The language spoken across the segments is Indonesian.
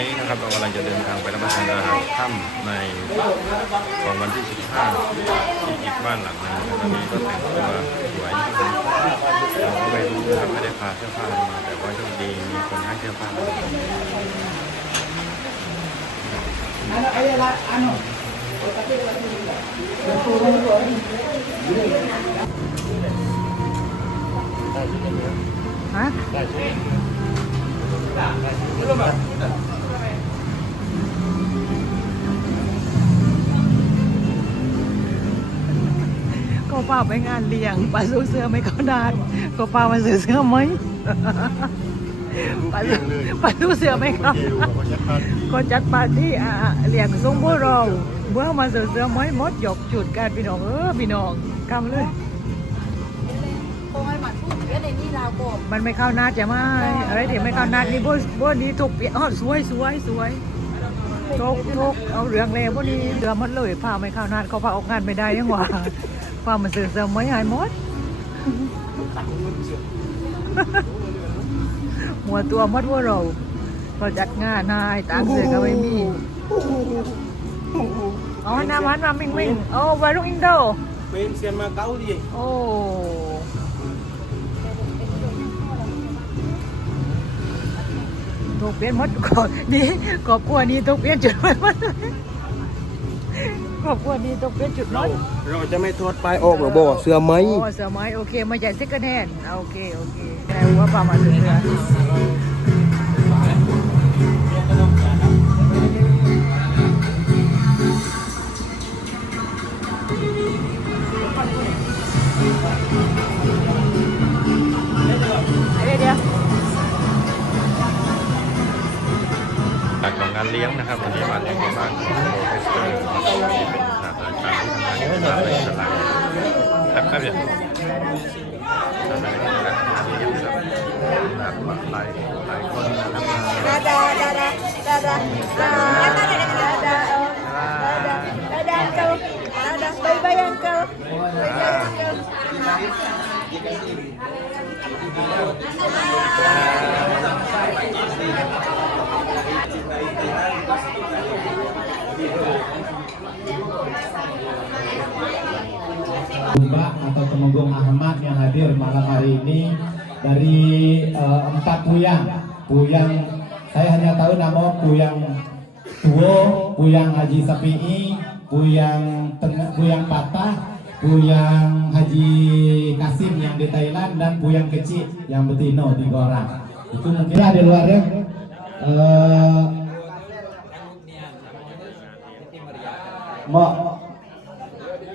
นี้นะครับเรากำลังจะเดินทางไปรับประทานอาหารค่ำในวันที่ 15ที่อีกบ้านหลังหนึงวันนี้ก็แต่งตัวสวยเราก็ไม่รู้นะครับไม่ได้พาเสื้อผ้ามาแต่ว่าโชคดีมีคนให้เสื้อผ้ามาฮะก็ป้าไปงานเลี้ยงป้าซื้อเสื้อไม่เข้าดานก็ป้ามาซื้อเสื้อไหมป้าซื้อเสื้อไม่เข้าก็จัดปาร์ตี้เลี้ยงทรงพวกเราเมื่อมาซื้อเสื้อไหมมดหยกจุดกันพี่น้องพี่น้องกำเลยมันไม่เข้านาจะไม่อะไรที่ไม่เข้านานี่พวกนี้ถูกเปลี่ยนสวยทุกเอาเรื่องเลยพวกนี้เดือมันเลยพาไม่เข้านาเขาพาออกงานไม่ได้ยังหวะพามันซื้อเสื้อไม่หายหมดหัวตัวมดว่าเราก็จัดงานนายตามเสือก็ไม่มีอ๋อน้ำมันมามิ่งโอ้วารุอินโดเป็นเซียนมาเก๊าดิโอ้ถูกเปลี่ยนหมดก่อนนี่ครอบครัวนี้ถูกเปลี่ยนจุดหมดครอบครัวนี้ถูกเปลี่ยนจุดน้อยเราจะไม่ทอดปลายออกหรอบ่เสื้อไหมโอ้เสื้อไหมโอเคมาจากซิกเกอร์แฮนด์โอเคแต่ว่าปามาเสื้อของงานเลี้ยงนะครับวันนี้มาเลี้ยงที่บ้านของโปรเฟสเซอร์ที่เป็นศาสตราจารย์ที่ทำงานอยู่ในมหาวิทยาลัยครับเนี่ยทำงานในคณะเลี้ยงครับหลายคนMbak atau Temenggung Ahmad yang hadir malam hari ini dari 4 Puyang saya hanya tahu nama Puyang Tuo, Puyang Haji Sapi'i, Puyang Patah, Puyang Haji Kasim yang di Thailand dan Puyang kecil yang Betino di Gorang. Itu mungkin ada luarnya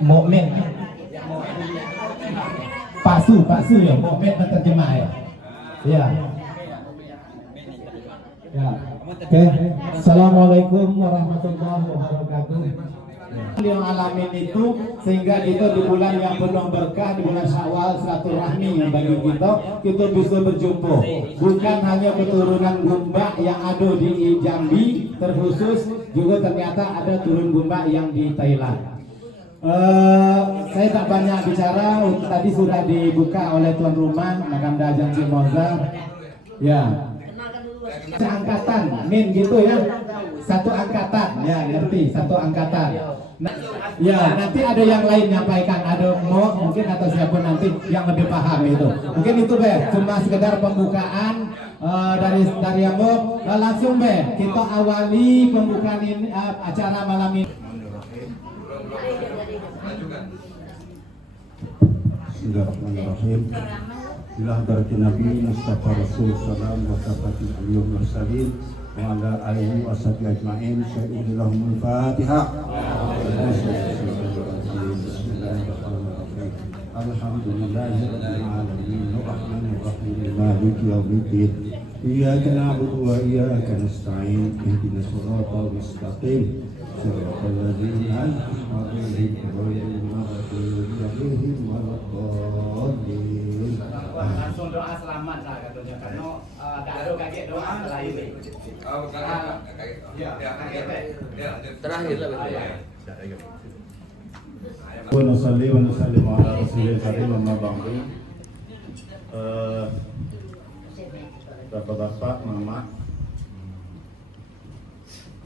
Mukmin Paksu ya, Mukmin menerjemah ya. Ya. Oke. Assalamualaikum warahmatullahi wabarakatuh. Yang alamin itu sehingga kita di bulan yang penuh berkah, di bulan Syawal, silaturahmi bagi kita bisa berjumpa. Bukan hanya keturunan Gombak yang ada di Jambi terkhusus, juga ternyata ada turun Gombak yang di Thailand. Saya tak banyak bicara, tadi sudah dibuka oleh tuan rumah Madam Dajang Cimoza. Ya. Seangkatan, min gitu ya. Satu angkatan, ya ngerti, satu angkatan. Ya, nanti ada yang lain nyampaikan, ada mungkin atau siapa nanti yang lebih paham itu. Mungkin itu cuma sekedar pembukaan dari Mo. Langsung kita awali pembukaan ini, acara malam ini. Bismillahirrahmanirrahim. Ila hadratin Nabi Mustafa Rasul sallam wa kafatil aliyul mursalin wa ala alihi wa sahbihi ajma'in. Syahidillahumul Fatihah. Alhamdulillahi rabbil alamin arrahmanir rahim maliki yaumiddin. Iyyaka na'budu wa iyyaka nasta'in. Ihdinas siratal mustaqim. Siratal ladzina an'amta 'alaihim ghairil maghdubi 'alaihim waladdallin. Langsung doa selamat lah katanya karena tak ada kaget doa terakhir. Terakhir lah betul. Wa nusalli wa nusallimu ala rasulil karim amma ba'du. Bapak-bapak, mama,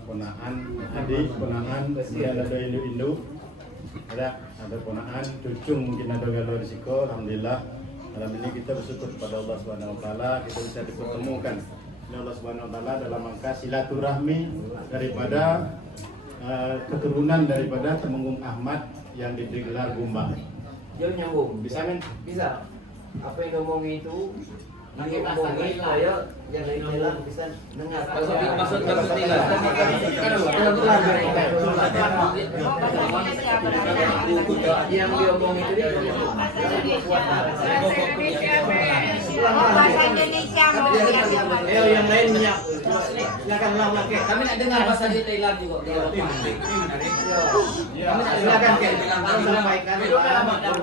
ponaan adik, ponaan, kemudian ada induk-induk, ada ponaan, cucu mungkin ada galau risiko. Alhamdulillah malam ini kita bersyukur kepada Allah Subhanahu Wa Taala kita bisa dipertemukan oleh Allah Subhanahu Wa Taala dalam rangka silaturahmi daripada keturunan daripada Temenggung Ahmad yang digelar Gumba. Jauh nyambung. Bisa kan? Bisa. Apa yang ngomong itu nanti ngomongin saya yang dari Thailand bisa dengar. Maksud Thailand. Yang dia omong itu dia bahasa Indonesia mau yang lain minyak. Silakan ulang lagi. Kami nak dengar bahasa di Thailand juga. Silakan sampaikan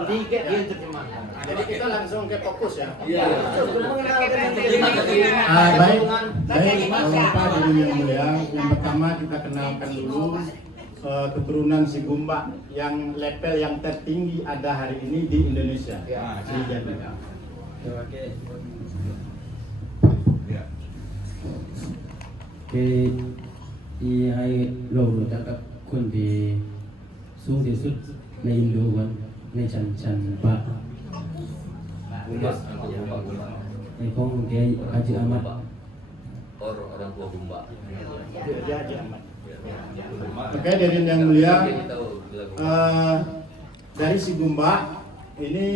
sedikit dia terjemahkan. Jadi kita langsung ke fokus ya. Iya. Baik, Bapak Ibu yang mulia, yang pertama kita kenalkan dulu keturunan si Gumba yang level yang tertinggi ada hari ini di Indonesia.ที่ให้เรารู้จักกับคนที่สูงที่สุดในอินโดวันในชั้นปะในของแกHaji Ahmad Orang tua Gumba. Oke, dari yang mulia, dari si Gumba ini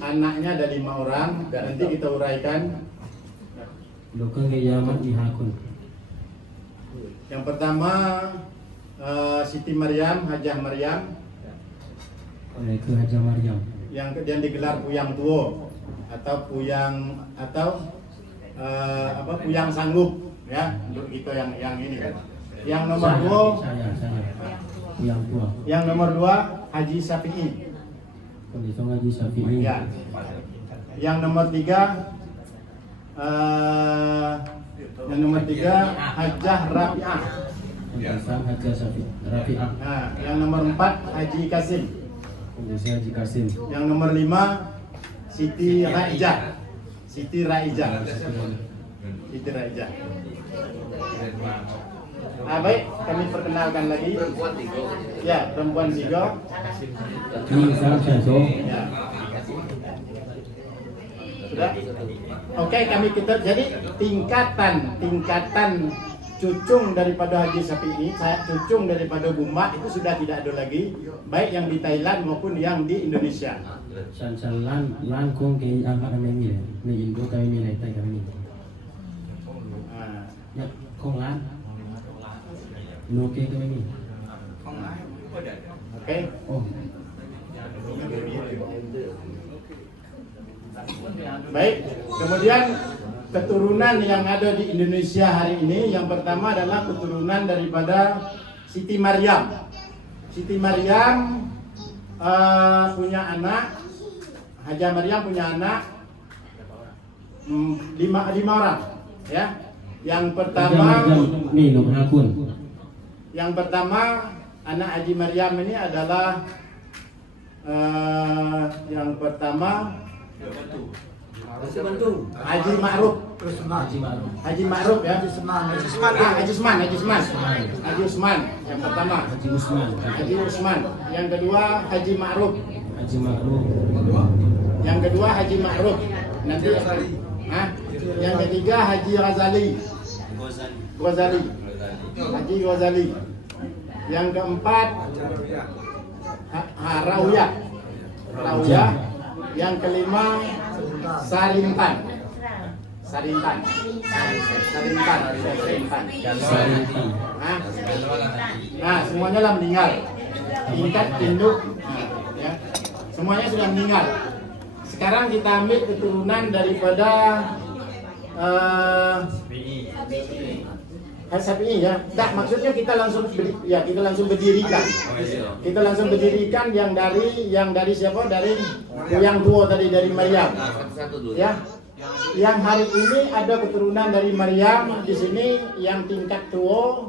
anaknya ada 5 orang. Nanti kita uraikan. เราก็แกAhmad di Hakun. Yang pertama Siti Maryam, Hajah Maryam, Ke Haji Maryam. yang digelar Puyang Tuo atau Puyang Puyang Sanggup ya, untuk kita yang ini kan. Yang nomor 2 saya yang tua. Yang nomor 2 Haji Syafi'i. Kondisi Haji Syafi'i. Ya. Yang nomor 3 Hajah Rafi'ah. Kondisi Haji Rafi'ah. Nah, yang nomor 4 Haji Kasim. Kondisi Haji Kasim. Yang nomor 5 Siti Raijah. Siti Raijah. Baik, kami perkenalkan lagi. Ya, perempuan Sigo. Ini sang Shanso. Ya. Sudah? Oke, kita jadi tingkatan cucung daripada Haji Syafi'i, cucung daripada Gumba itu sudah tidak ada lagi, baik yang di Thailand maupun yang di Indonesia. Shan lan kong ke angkat kami ni, ni Indo kami ni, Thai kami ni. Ya, kong lan. No ke kami ni. Oke. Oh. Baik, kemudian keturunan yang ada di Indonesia hari ini yang pertama adalah keturunan daripada Siti Maryam. Siti Maryam punya anak, Hajah Maryam punya anak 5 orang, ya. Yang pertama anak Haji Maryam ini adalah yang pertama Haji Ma'ruf. Haji Ma'ruf ya. Haji Usman yang pertama. Haji Usman. Yang kedua Haji Ma'ruf. Yang kedua Haji Ma'ruf. Nanti yang ketiga Haji Ghazali. Haji Ghazali. Yang keempat Rawiyah. Yang kelima Sarintan. Nah, semuanya lah meninggal. Tingkat induk, ya. Semuanya sudah meninggal. Sekarang kita ambil keturunan daripada Syafi'i ya. Nah, maksudnya kita langsung berdirikan. Kita langsung berdirikan yang dari siapa? Dari yang tua tadi, dari Maryam. Ya. Yang hari ini ada keturunan dari Maryam di sini yang tingkat tua.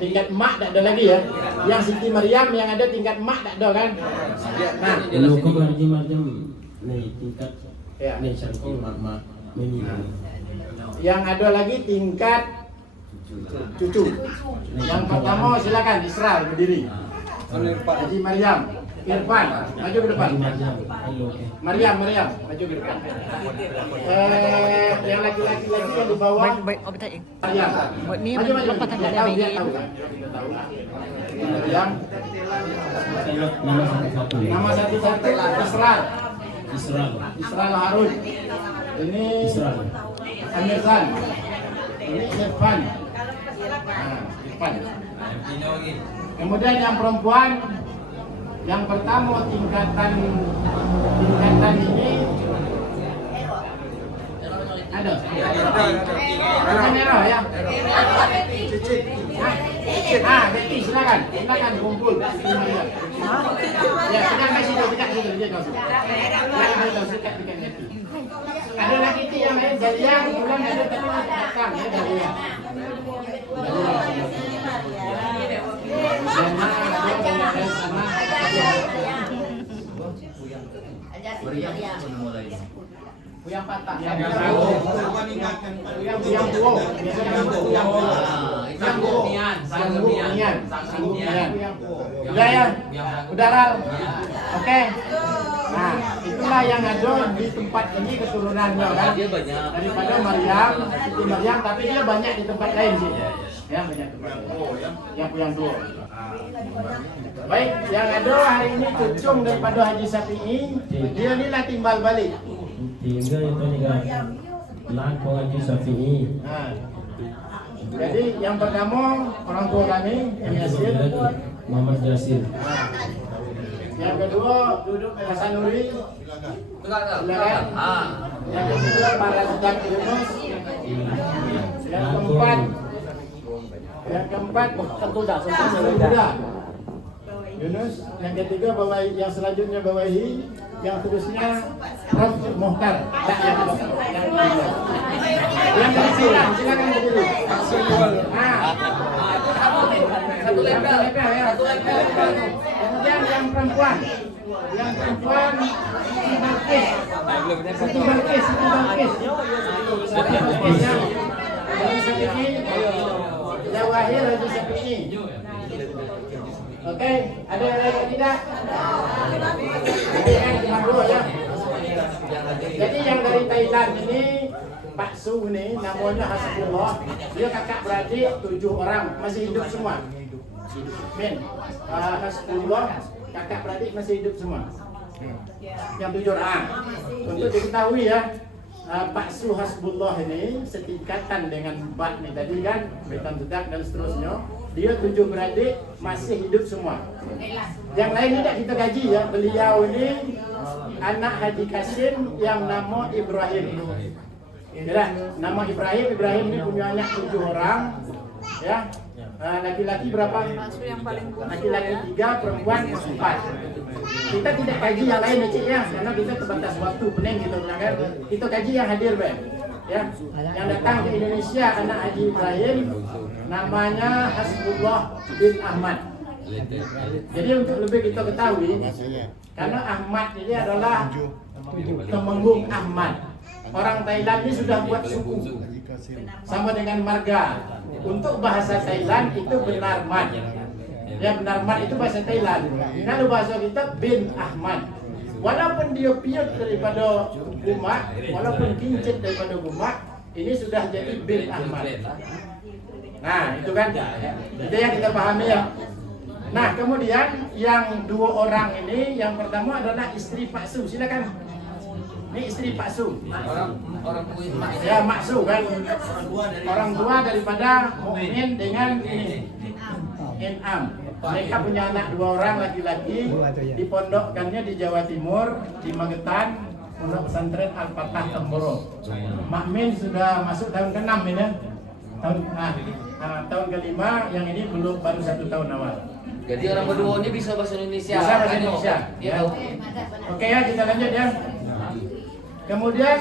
Tingkat mak tak ada lagi ya. Yang Siti Maryam yang ada tingkat mak tak ada kan? Nah, tingkat ya. mak. Yang ada lagi tingkat cucu. Yang pertama silakan Isra berdiri. Haji Maryam, Irfan, maju ke depan. Maryam, maju ke depan. Yang laki-laki lagi yang di bawah. Oh, betul. Maryam. Buat ni Maju. lepas tanggal Dia tahu, dia dia tahu kan? Dia tahu. Maryam. Nama satu-satu Isral Harun. Ini Amirsan. Ini Irfan. Irfan. Kemudian yang perempuan yang pertama tingkatan ini ada merah ya. Betty silakan kumpul. Ya, silakan kasih dia kau. Ada lagi yang lain jadi yang bukan ada datang ya dari ya. Yang patah, yang udah ya, udara, oke. Nah, itulah yang ada di tempat ini keturunannya kan. Daripada Maryam, Siti Maryam, tapi dia banyak di tempat lain sih. Ya, banyak tempat. Yang dua. Baik, yang ada hari ini cucung daripada Haji Syafi'i, dia ni lah timbal balik. Tinggal itu juga laku Haji Syafi'i. Nah, jadi yang pertama orang tua kami, yang Yasir, Muhammad Yasir. Yang kedua Hasan Nuri, silakan. Yang ketiga para sedang Yunus. Yang keempat tentu dah Yunus. Yang ketiga yang selanjutnya bawahi. Yang terusnya Prof Mohtar. Yang dari silakan berdiri. Satu level ya. Kemudian yang perempuan Siti Balkis. Jawahir Haji Syafi'i. Oke, ada lagi tidak? Ya. Jadi yang dari Thailand ini Pak Su ini namanya Hasbullah. Dia kakak beradik 7 orang masih hidup semua. Min, Hasbullah kakak beradik masih hidup semua. Yang 7 orang. Untuk diketahui ya, Pak Su Hasbullah ini setingkatan dengan Mbak nih tadi kan, Betan Tudak dan seterusnya. Dia 7 beradik masih hidup semua. Yang lain tidak kita gaji ya. Beliau ini anak Haji Kasim yang nama Ibrahim. Ya, nama Ibrahim ini punya anak 7 orang. Ya. Laki-laki berapa? Laki-laki 3, perempuan 4. Kita tidak kaji yang lain Cik ya, karena kita terbatas waktu pening gitu kan. Kita kaji yang hadir Ben. Ya. Yang datang ke Indonesia anak Haji Ibrahim namanya Hasbullah bin Ahmad. Jadi untuk lebih kita ketahui, karena Ahmad ini adalah Temenggung Ahmad. Orang Thailand ini sudah buat suku sama dengan marga. Untuk bahasa Thailand itu Benarmat. Ya, Benarmat itu bahasa Thailand. Kalau bahasa kita bin Ahmad. Walaupun dia piut daripada Gumak, walaupun kincit daripada Gumak, ini sudah jadi bin Ahmad. Nah, itu kan itu yang kita pahami ya. Nah, kemudian yang 2 orang ini, yang pertama adalah istri Pak Su. Silakan. Ini istri Pak Su. Orang ya, Mak Su kan. Orang tua daripada Mukmin dengan ini Inam. Mereka punya anak 2 orang laki-laki. Dipondokkannya di Jawa Timur, di Magetan, Pondok Pesantren Al-Fatah Temboro. Mukmin sudah masuk tahun ke-6 ini. Tahun ke-5, yang ini belum, baru 1 tahun awal. Jadi orang berdua ini bisa bahasa Indonesia. Bisa bahasa Indonesia. Ya. Oke ya, kita lanjut ya. Kemudian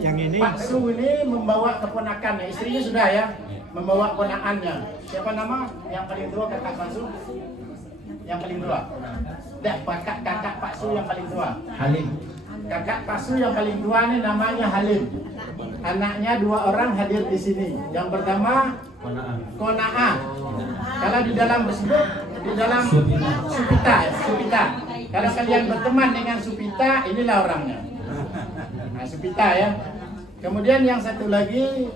yang ini Pak Su ini membawa keponakannya, istrinya sudah ya, membawa ponakannya. Siapa nama yang paling tua kakak Pak Su? Yang paling tua. Dah, kakak Pak Su yang paling tua. Halim. Kakak Pak Su yang paling tua ini namanya Halim. Anaknya 2 orang hadir di sini. Yang pertama Kona'ah. Kalau di dalam disebut di dalam Supita. Kalau kalian berteman dengan Supita, inilah orangnya. Nah, Supita ya. Kemudian yang satu lagi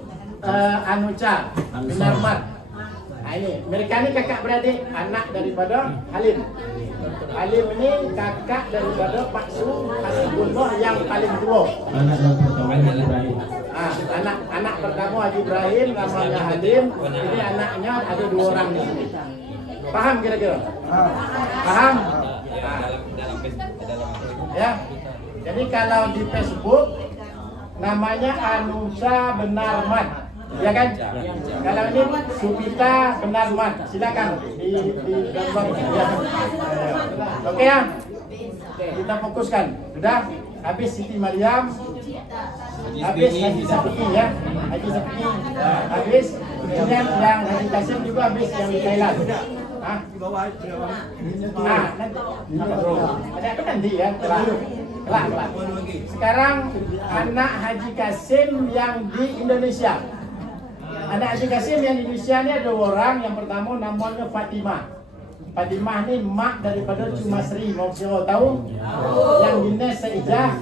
Anucha bin Armad. Nah ini, mereka ini kakak beradik, anak daripada Halim. Halim ini kakak daripada Pak Su Hasibullah yang paling tua. Anak yang pertama Haji Ibrahim. Anak pertama Haji Ibrahim namanya Halim. Ini anaknya ada 2 orang di sini. Paham kira-kira? Paham? Ya. Jadi kalau di Facebook namanya Anucha Benarmat, ya kan? Kalau ini Supita Benarmat, silakan di download. Ya. Oke ya, kita fokuskan. Sudah habis Siti Maryam, habis Haji Safi'i ya, Haji Safi'i habis. Kemudian yang Haji Kasim juga habis yang di Thailand. Nanti ya, kelak. Sekarang anak Haji Kasim yang di Indonesia. Anak Haji Kasim yang di Indonesia ini ada 2 orang. Yang pertama namanya Fatimah. Fatimah ini mak daripada Cuma Sri. Mau siapa tahu? Yang Ines Saijah,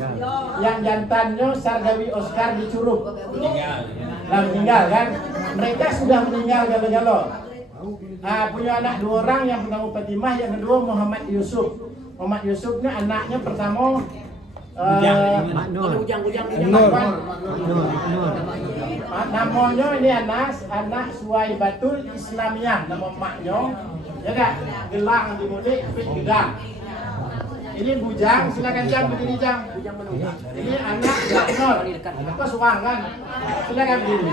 yang jantannya Sargawi Oscar di Curug. Meninggal kan? Mereka sudah meninggal galo-galo. Punya anak 2 orang, yang pertama Fatimah, yang kedua Muhammad Yusuf. Muhammad Yusuf ini anaknya pertama namanya ini anak Suwaibatul Islamiyah, nama maknya ya kan, gelang di mudik fit gedang. Ini bujang, silakan Jang berdiri Jang. Ini anak Jaknor, apa suang kan? Silakan berdiri.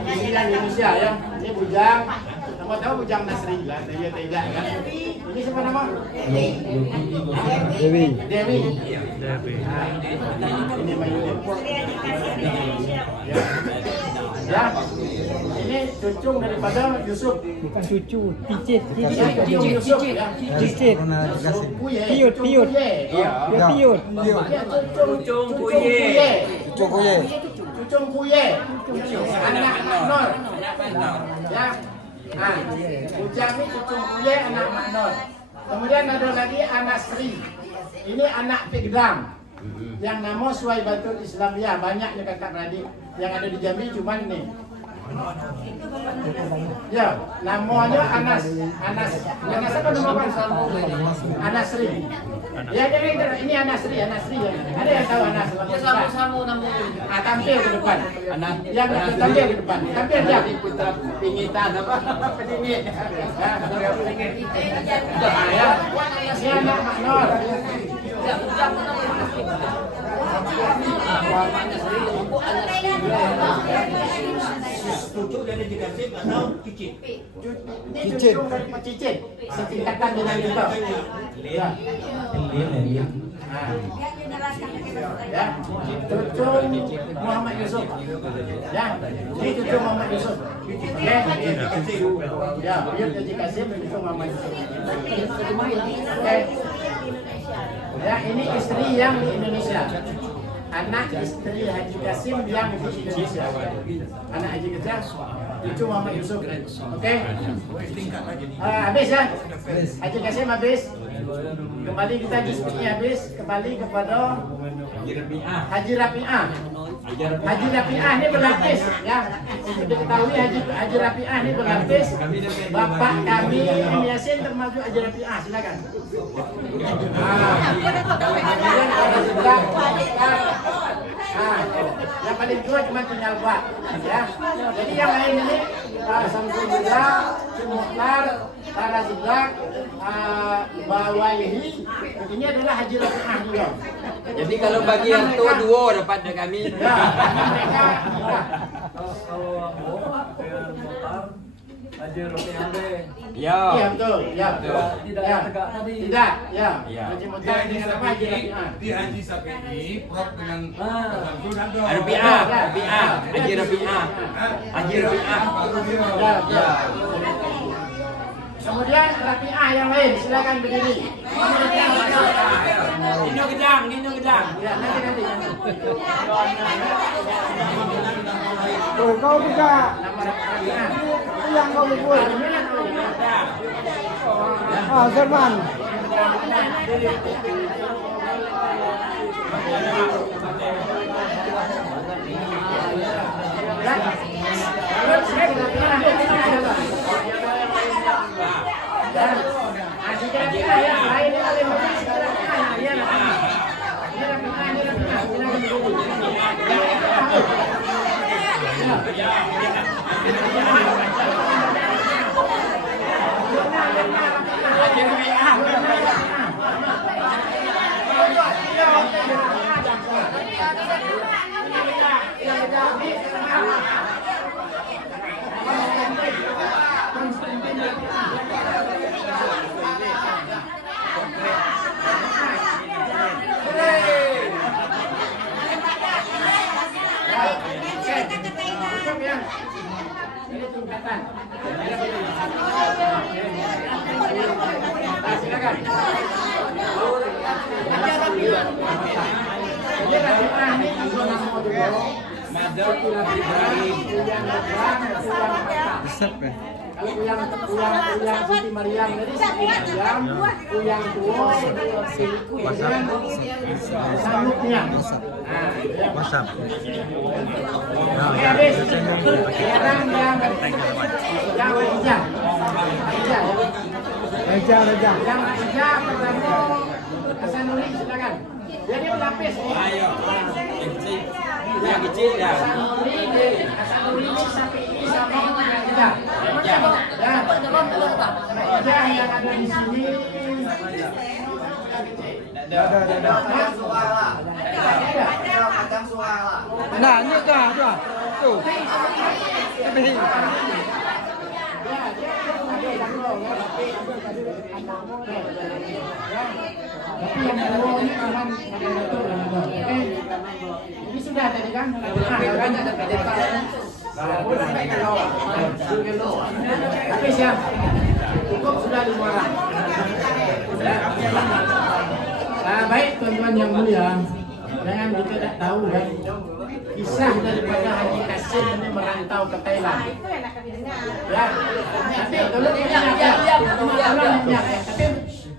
Ini yang Indonesia ya, ini bujang. Kamu tahu bujang Nasri lah, dia tidak kan? Ini siapa nama? Dewi. Ini Mayudin. Ya. Ini cucu daripada Yusuf. Bukan cucu, Picit. Yusuf ya. Picit. Piut. Cucu Puye. Anak Nur. Ya. Ujang ini cucu Puye, anak Nur. Kemudian ada lagi anak Sri. Ini anak Pigdam. Yang nama Suwaibatul Islamiyah. Banyaknya kakak beradik yang ada di Jambi, cuman nih. Ya, namanya Anas apa nama Anas Sri. Ya, ini Anas Sri ya. Ada yang tahu Anas? Sama namanya. Tampil ke depan. Yang tampil ke depan. Tampil dia. Putra pingitan apa? Pedingit. Ya. Ini anak Maknor. Cucu dari dikasih atau cicit? Cicit. Setingkatan dengan kita. Ya. Ya. Cucu Muhammad Yusuf. Ya. Ini cucu Muhammad Yusuf. Ya. Ya. Dia Haji Kasim cucu Muhammad Yusuf. Oke. Ya, ini istri yang di Indonesia. Anak istri Haji Kasim yang di Indonesia. Anak Haji Kasim, cucu Muhammad Yusuf. Oke? Habis ya? Haji Kasim habis. Kembali kita diskusi habis. Kembali kepada Haji Rafi'ah. Haji Rafi'ah ini berlapis ya. Untuk diketahui Haji Rafi'ah ini berlapis. Bapak kami Ibn Yasin termasuk Haji Rafi'ah. Silakan. Yang paling tua cuma tinggal Pak ya. Jadi yang lain ini Samsul Huda, Cimukhtar, Tara Zidrak, Bawaihi, ini adalah Haji Rafi'ah juga. Jadi kalau bagi yang tua 2 dapat dari kami. Ya, mereka Ya. Iya betul, ya. Tidak, ya. Haji Mukhtar dengan apa Haji Rafi'ah? Di Haji Safi'i, Prof dengan Rafi'ah, Haji Rafi'ah. Ya. Kemudian Rafi'ah yang lain, silakan berdiri. Gino gedang. Ya, nanti. Kau juga. Yang kau buat. Ah, Serman. Uyang Siti Mariam dari Siti Mariam, uyang tua, kemudian sangutnya. WhatsApp. Oke, habis. Sekarang yang Reja. Yang Reja pertama Hasanuri, silakan. Jadi berlapis. Ayo. Yang kecil ya. Hasanuri sampai ini sama yang Reja. Reja yang ada di sini. Nah, ini kah tuh. Tuh. Tapi yang kedua ini akan ini sudah tadi kan? Tapi siap. Cukup sudah 5 orang. Baik teman-teman yang mulia, jangan kita tidak tahu kan kisah daripada Haji Kasim ini merantau ke Thailand. Ya, tapi tolong tapi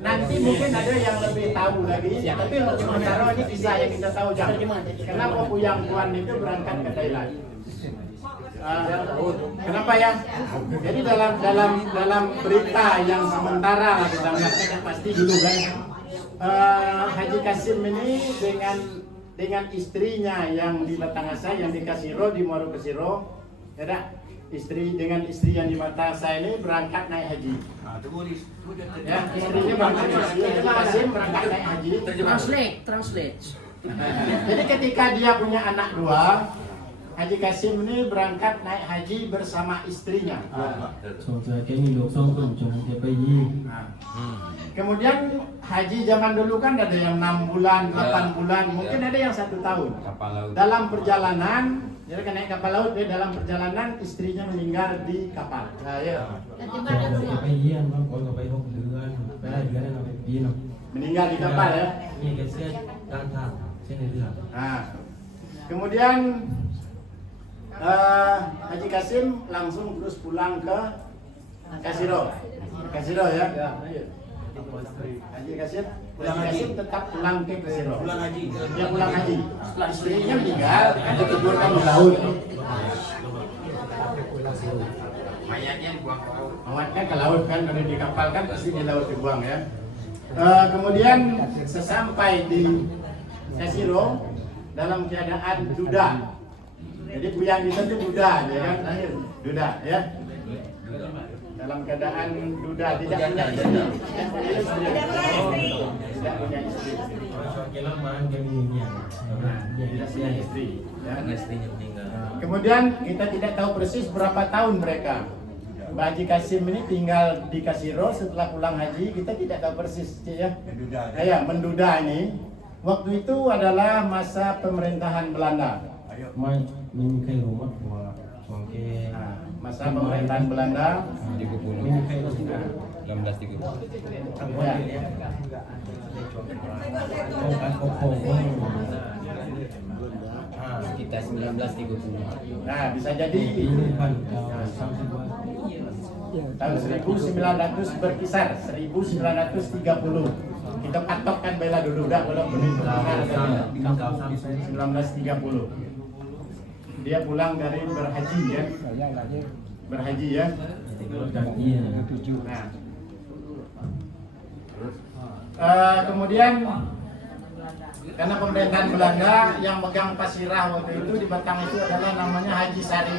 nanti mungkin ada yang lebih tahu lagi. Tapi untuk sementara ini kisah yang kita tahu jangan. Kenapa Puyang Puan itu berangkat ke Thailand? Kenapa ya? Jadi dalam berita yang sementara kita tidak pasti dulu kan. Haji Kasim ini dengan istrinya yang di Batanghasa, yang di Kasiro, di Muaro Kasiro, ada istri yang di Batanghasa ini berangkat naik haji. Ya, istrinya berangkat haji, Haji Kasim berangkat naik haji. Translate. Jadi ketika dia punya anak 2, Haji Kasim ini berangkat naik haji bersama istrinya. Kemudian haji zaman dulu kan ada yang 6 bulan, 8 bulan, mungkin ada yang 1 tahun. Dalam perjalanan, jadi kan naik kapal laut, dalam perjalanan istrinya meninggal di kapal. Meninggal di kapal ya. Kemudian Haji Kasim langsung terus pulang ke Kasiro ya. Haji Kasim tetap pulang ke Kasiro. Dia pulang haji. Istrinya meninggal, dikuburkan di laut. Mayatnya ke laut kan, kalau di kapal kan pasti di laut dibuang ya. Kemudian sesampai di Kasiro dalam keadaan duda. Jadi Puyang kita itu duda, ya kan? Duda, ya. Dalam keadaan duda, tidak punya istri. Tidak punya istri. Tidak punya istri. Kemudian kita tidak tahu persis berapa tahun mereka. Haji Kasim ini tinggal di Kasiro setelah pulang haji, kita tidak tahu persis, ya. Menduda ini. Waktu itu adalah masa pemerintahan Belanda. Masa pemerintahan Belanda kita 1930. Nah, bisa jadi Ini kan tahun 1900 berkisar 1930. Kita patokkan bela dulu dah kalau begitu. 1930. Dia pulang dari berhaji ya. Berhaji ya. Nah. Kemudian karena pemerintahan Belanda yang megang Pasirah waktu itu di Batang itu adalah namanya Haji Sari.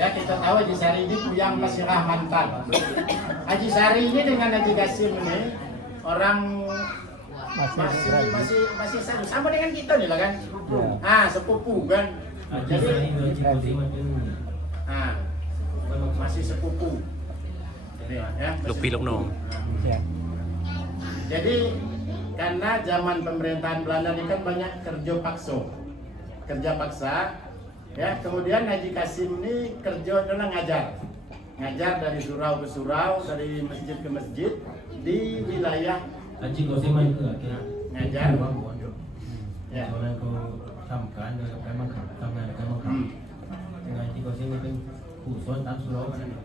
Ya, kita tahu Haji Sari ini puyang Pasirah mantan. Haji Sari ini dengan Haji Qasim ini orang masih sama dengan kita nih lah kan. Sepupu kan. Jadi masih sepupu. Ya, Luk nong. Jadi karena zaman pemerintahan Belanda ini kan banyak kerja paksa, ya. Kemudian Haji Qasim ini kerja adalah ngajar dari surau ke surau, dari masjid ke masjid di wilayah Haji Qasim itu akhirnya ngajar. Ya. Orang ko samkan dengan memang samkan memang Haji Qasim itu khusus tak surau kan.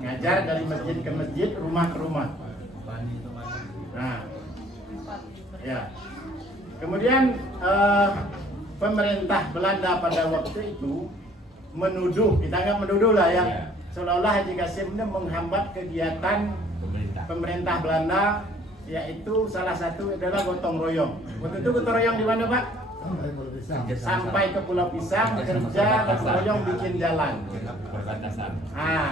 Ngajar dari masjid ke masjid, rumah ke rumah. Nah, ya. Kemudian pemerintah Belanda pada waktu itu menuduh, kita anggap menuduh lah ya, seolah-olah Haji Qasim ini menghambat kegiatan pemerintah Belanda, yaitu salah satu adalah gotong royong. Waktu itu gotong royong di mana, Pak? Sampai ke Pulau Pisang, kerja gotong royong bikin jalan.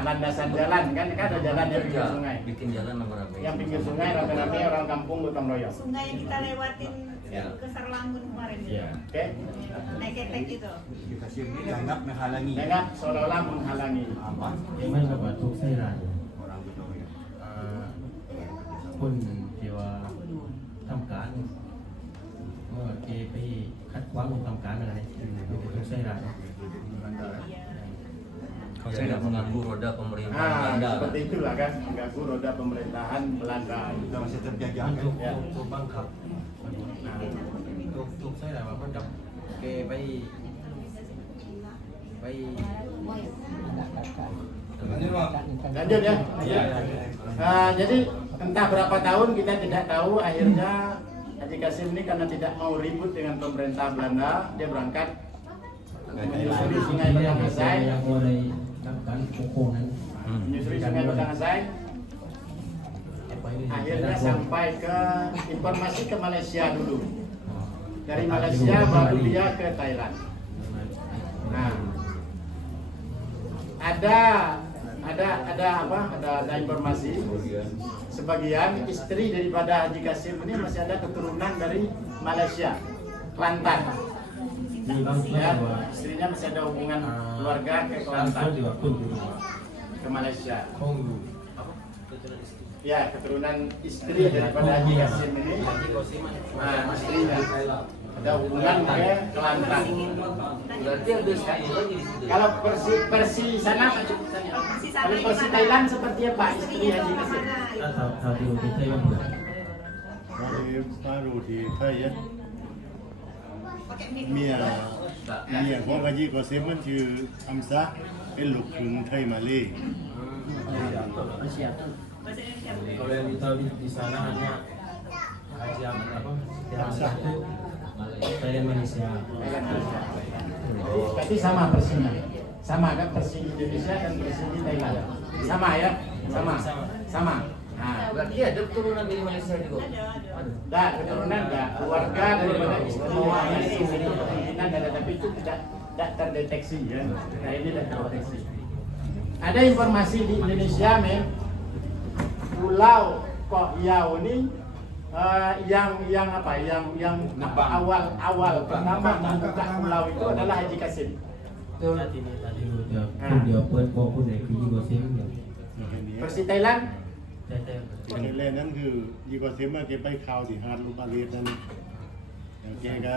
Landasan jalan kan ada jalan di pinggir sungai. Bikin jalan rame-rame. Yang pinggir sungai rame-rame orang kampung gotong royong. Sungai yang kita lewatin ke Sarlangun kemarin. Oke. Naik ketek itu. dianggap menghalangi. Dianggap seolah-olah menghalangi. Memang dapat tuh sayaคนที่ว่าทำการเมื่อเกไปคัดขวางทำการอะไรต้องใช้ได้ Saya tidak mengganggu roda pemerintahan Belanda. Seperti itulah kan, mengganggu roda pemerintahan Belanda. Kita masih terjajah. untuk bangkap untuk saya lahมันกับเกไปLanjut ya. Jadi entah berapa tahun kita tidak tahu, akhirnya Haji Qasim ini karena tidak mau ribut dengan pemerintah Belanda, dia berangkat menyusuri sungai Batangasai. yang mulai melakukan pukulan Menyusuri sungai Batangasai. Akhirnya sampai ke informasi ke Malaysia dulu. Dari Malaysia baru dia ke Thailand. Nah, ada informasi sebagian istri daripada Haji Qasim ini masih ada keturunan dari Malaysia, Kelantan. Ya, istrinya masih ada hubungan keluarga ke Kelantan, ke Malaysia. Ya, keturunan istri daripada Haji Qasim ini, istrinya ada hubungan ke Kelantan. berarti ada sekali lagi di situ. Kalau versi sana, kalau versi Thailand seperti apa istri Haji Qasim? satu kita yang baru di Thai ya. MiaของHaji Qasim มันชื่ออัมซะเป็นลูกครึ่งไทยมาเลย์ kalau yang kita di sana hanya Haji apa satu Thailand Malaysia. Berarti sama versinya. Sama kan versi Indonesia dan versi di Thailand. Sama ya? Sama. Nah, Berarti ada keturunan dari Malaysia juga. dah keturunan dah keluarga daripada istri Qasim itu kemungkinan ada, tapi itu tidak terdeteksi ya. Nah, ini tidak terdeteksi. Ada informasi di Indonesia, men, Pulau Kok Yau ini yang awal pertama membuka pulau itu adalah Haji Qasim. Tadi dia buat pokok dari Haji Qasim. Versi Thailand, แรกนั้นคือยีกอเซมมาเก็บไปข่าวที่หาดลูกอาเลสนั้นแกก็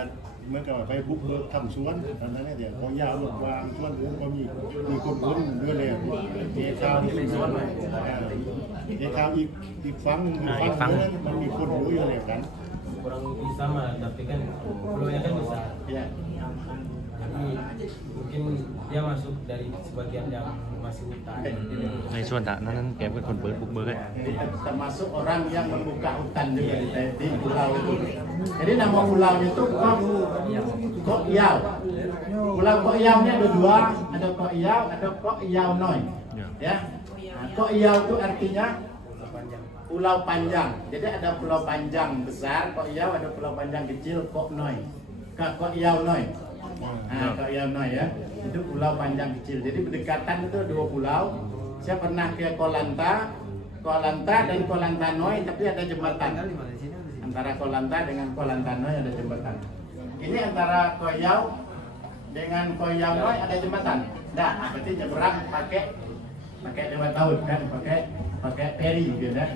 เมื่อก่อนไปบุกเบิกทำสวนตอนนั้นเนี่ยเดี๋ยวเขายาวลูกวางสวนอื่นก็มีคนพ้นด้วยเลยเกข่าวที่สวนเกข่าวอีกฝั่งนึงคือฝั่งนั้นมันมีคนรู้อยู่เลยกัน Kurang lebih sama, tapi kan pulau yang kan besar. ya. Jadi mungkin dia masuk dari sebagian yang masih hutan. ในส่วนนั้นแกเป็นคนเปิดบุกเบิก Jadi termasuk orang yang membuka hutan juga di pulau itu. Jadi nama pulau itu Kok Yau. Pulau Kok Yau ini ada dua, ada Kok Yau, ada Kok Yau Noi. Ya. Nah, Kok Yau itu artinya pulau panjang. Jadi ada pulau panjang besar Kok Yau, ada pulau panjang kecil Kok Noi. Kok Yau Noi. Nah, Kok Yau Noi ya. Itu pulau panjang kecil. Jadi berdekatan itu dua pulau. Saya pernah ke Kolanta dan Kolanta Noi, tapi ada jembatan. Antara Kolanta dengan Kolanta Noi ada jembatan. Ini antara Koyau dengan Koyau Noi ada jembatan. Nah, berarti nyebrang pakai lewat laut kan, pakai ferry gitu ya,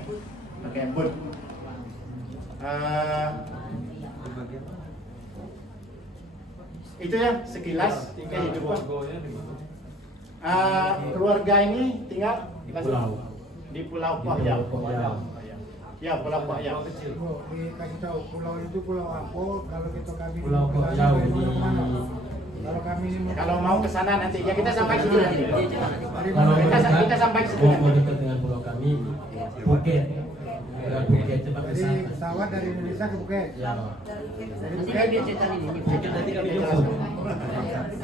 pakai boat. Itu ya sekilas kehidupan. Keluarga ini tinggal di Pulau Koyau. Ya, Pulau Koyau. Kasih tahu pulau itu pulau apa? Kalau kita kami Pulau Koyau di kalau kami ini Kalau mau ke sana nanti ya kita sampai situ nanti. kalau Kita sampai ke situ. mau dekat dengan pulau kami Phuket. Dengan Phuket cepat ke jadi sana. pesawat dari Indonesia ke Phuket. Ya. Dari Phuket Nanti kami jemput.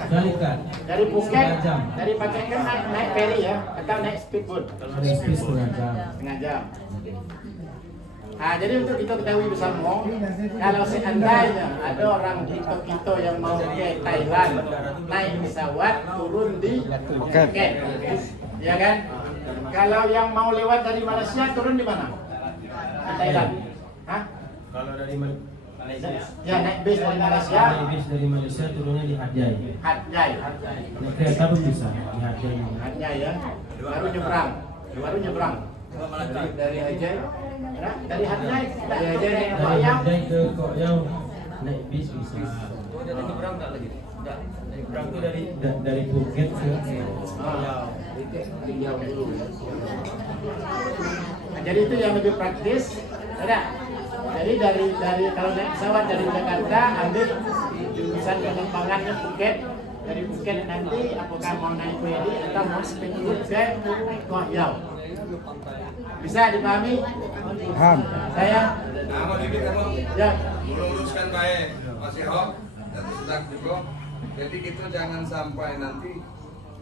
Balikan. Dari Phuket, Setengah jam. dari Pacekeng naik ferry ya, atau naik speedboat Kalau naik bis setengah jam. setengah jam. Jadi untuk kita ketahui bersama, kalau seandainya ada orang kita yang mau ke Thailand naik pesawat turun di Phuket, ya kan? Kalau yang mau lewat dari Malaysia turun di mana? Di Thailand. Hah? Kalau dari Malaysia, Ya naik bis dari Malaysia, naik bis dari Malaysia turunnya di Hat Yai. Hat Yai. Naik kereta pun bisa di Hat Yai. Hat Yai ya, baru nyebrang. Dari Hat Yai, dari Hat Yai, dari Hat Yai naik Dari Koyau. Hat Yai ke Koyau naik bis bisa. Dari nyebrang tak lagi? Enggak. Nyebrang tuh dari Phuket ke Koyau. Nah, jadi itu yang lebih praktis, ada. Jadi dari kalau naik pesawat dari Jakarta ambil jurusan penerbangannya Phuket. Dari Phuket nanti apakah mau naik ferry atau mau speedboat ke Koyau. Bisa dipahami? Paham. Saya Nah, mau dikit kamu. ya. Luruskan baik, Mas Ihok dan Ustaz juga. Jadi kita jangan sampai nanti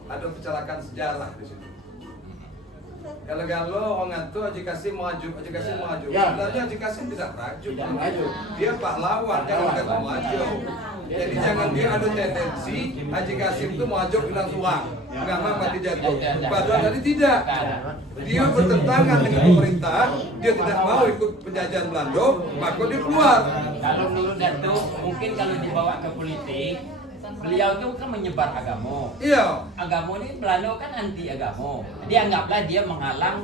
ada kecelakaan sejarah di situ. Kalau orang itu Haji Kasim maju. Ya. Sebenarnya Haji Kasim tidak maju. Maju. Dia pahlawan, jangan kata maju. Jadi jangan dia ada tendensi Haji Kasim itu maju bilang suang, nggak mati jatuh. Padahal tadi tidak. Dia bertentangan dengan pemerintah, dia tidak mau ikut penjajahan Belanda, maka dia keluar. Kalau menurut Datuk, mungkin kalau dibawa ke politik, beliau itu kan menyebar agama. Iya. Agama ini Belanda kan anti agama. Jadi anggaplah dia menghalang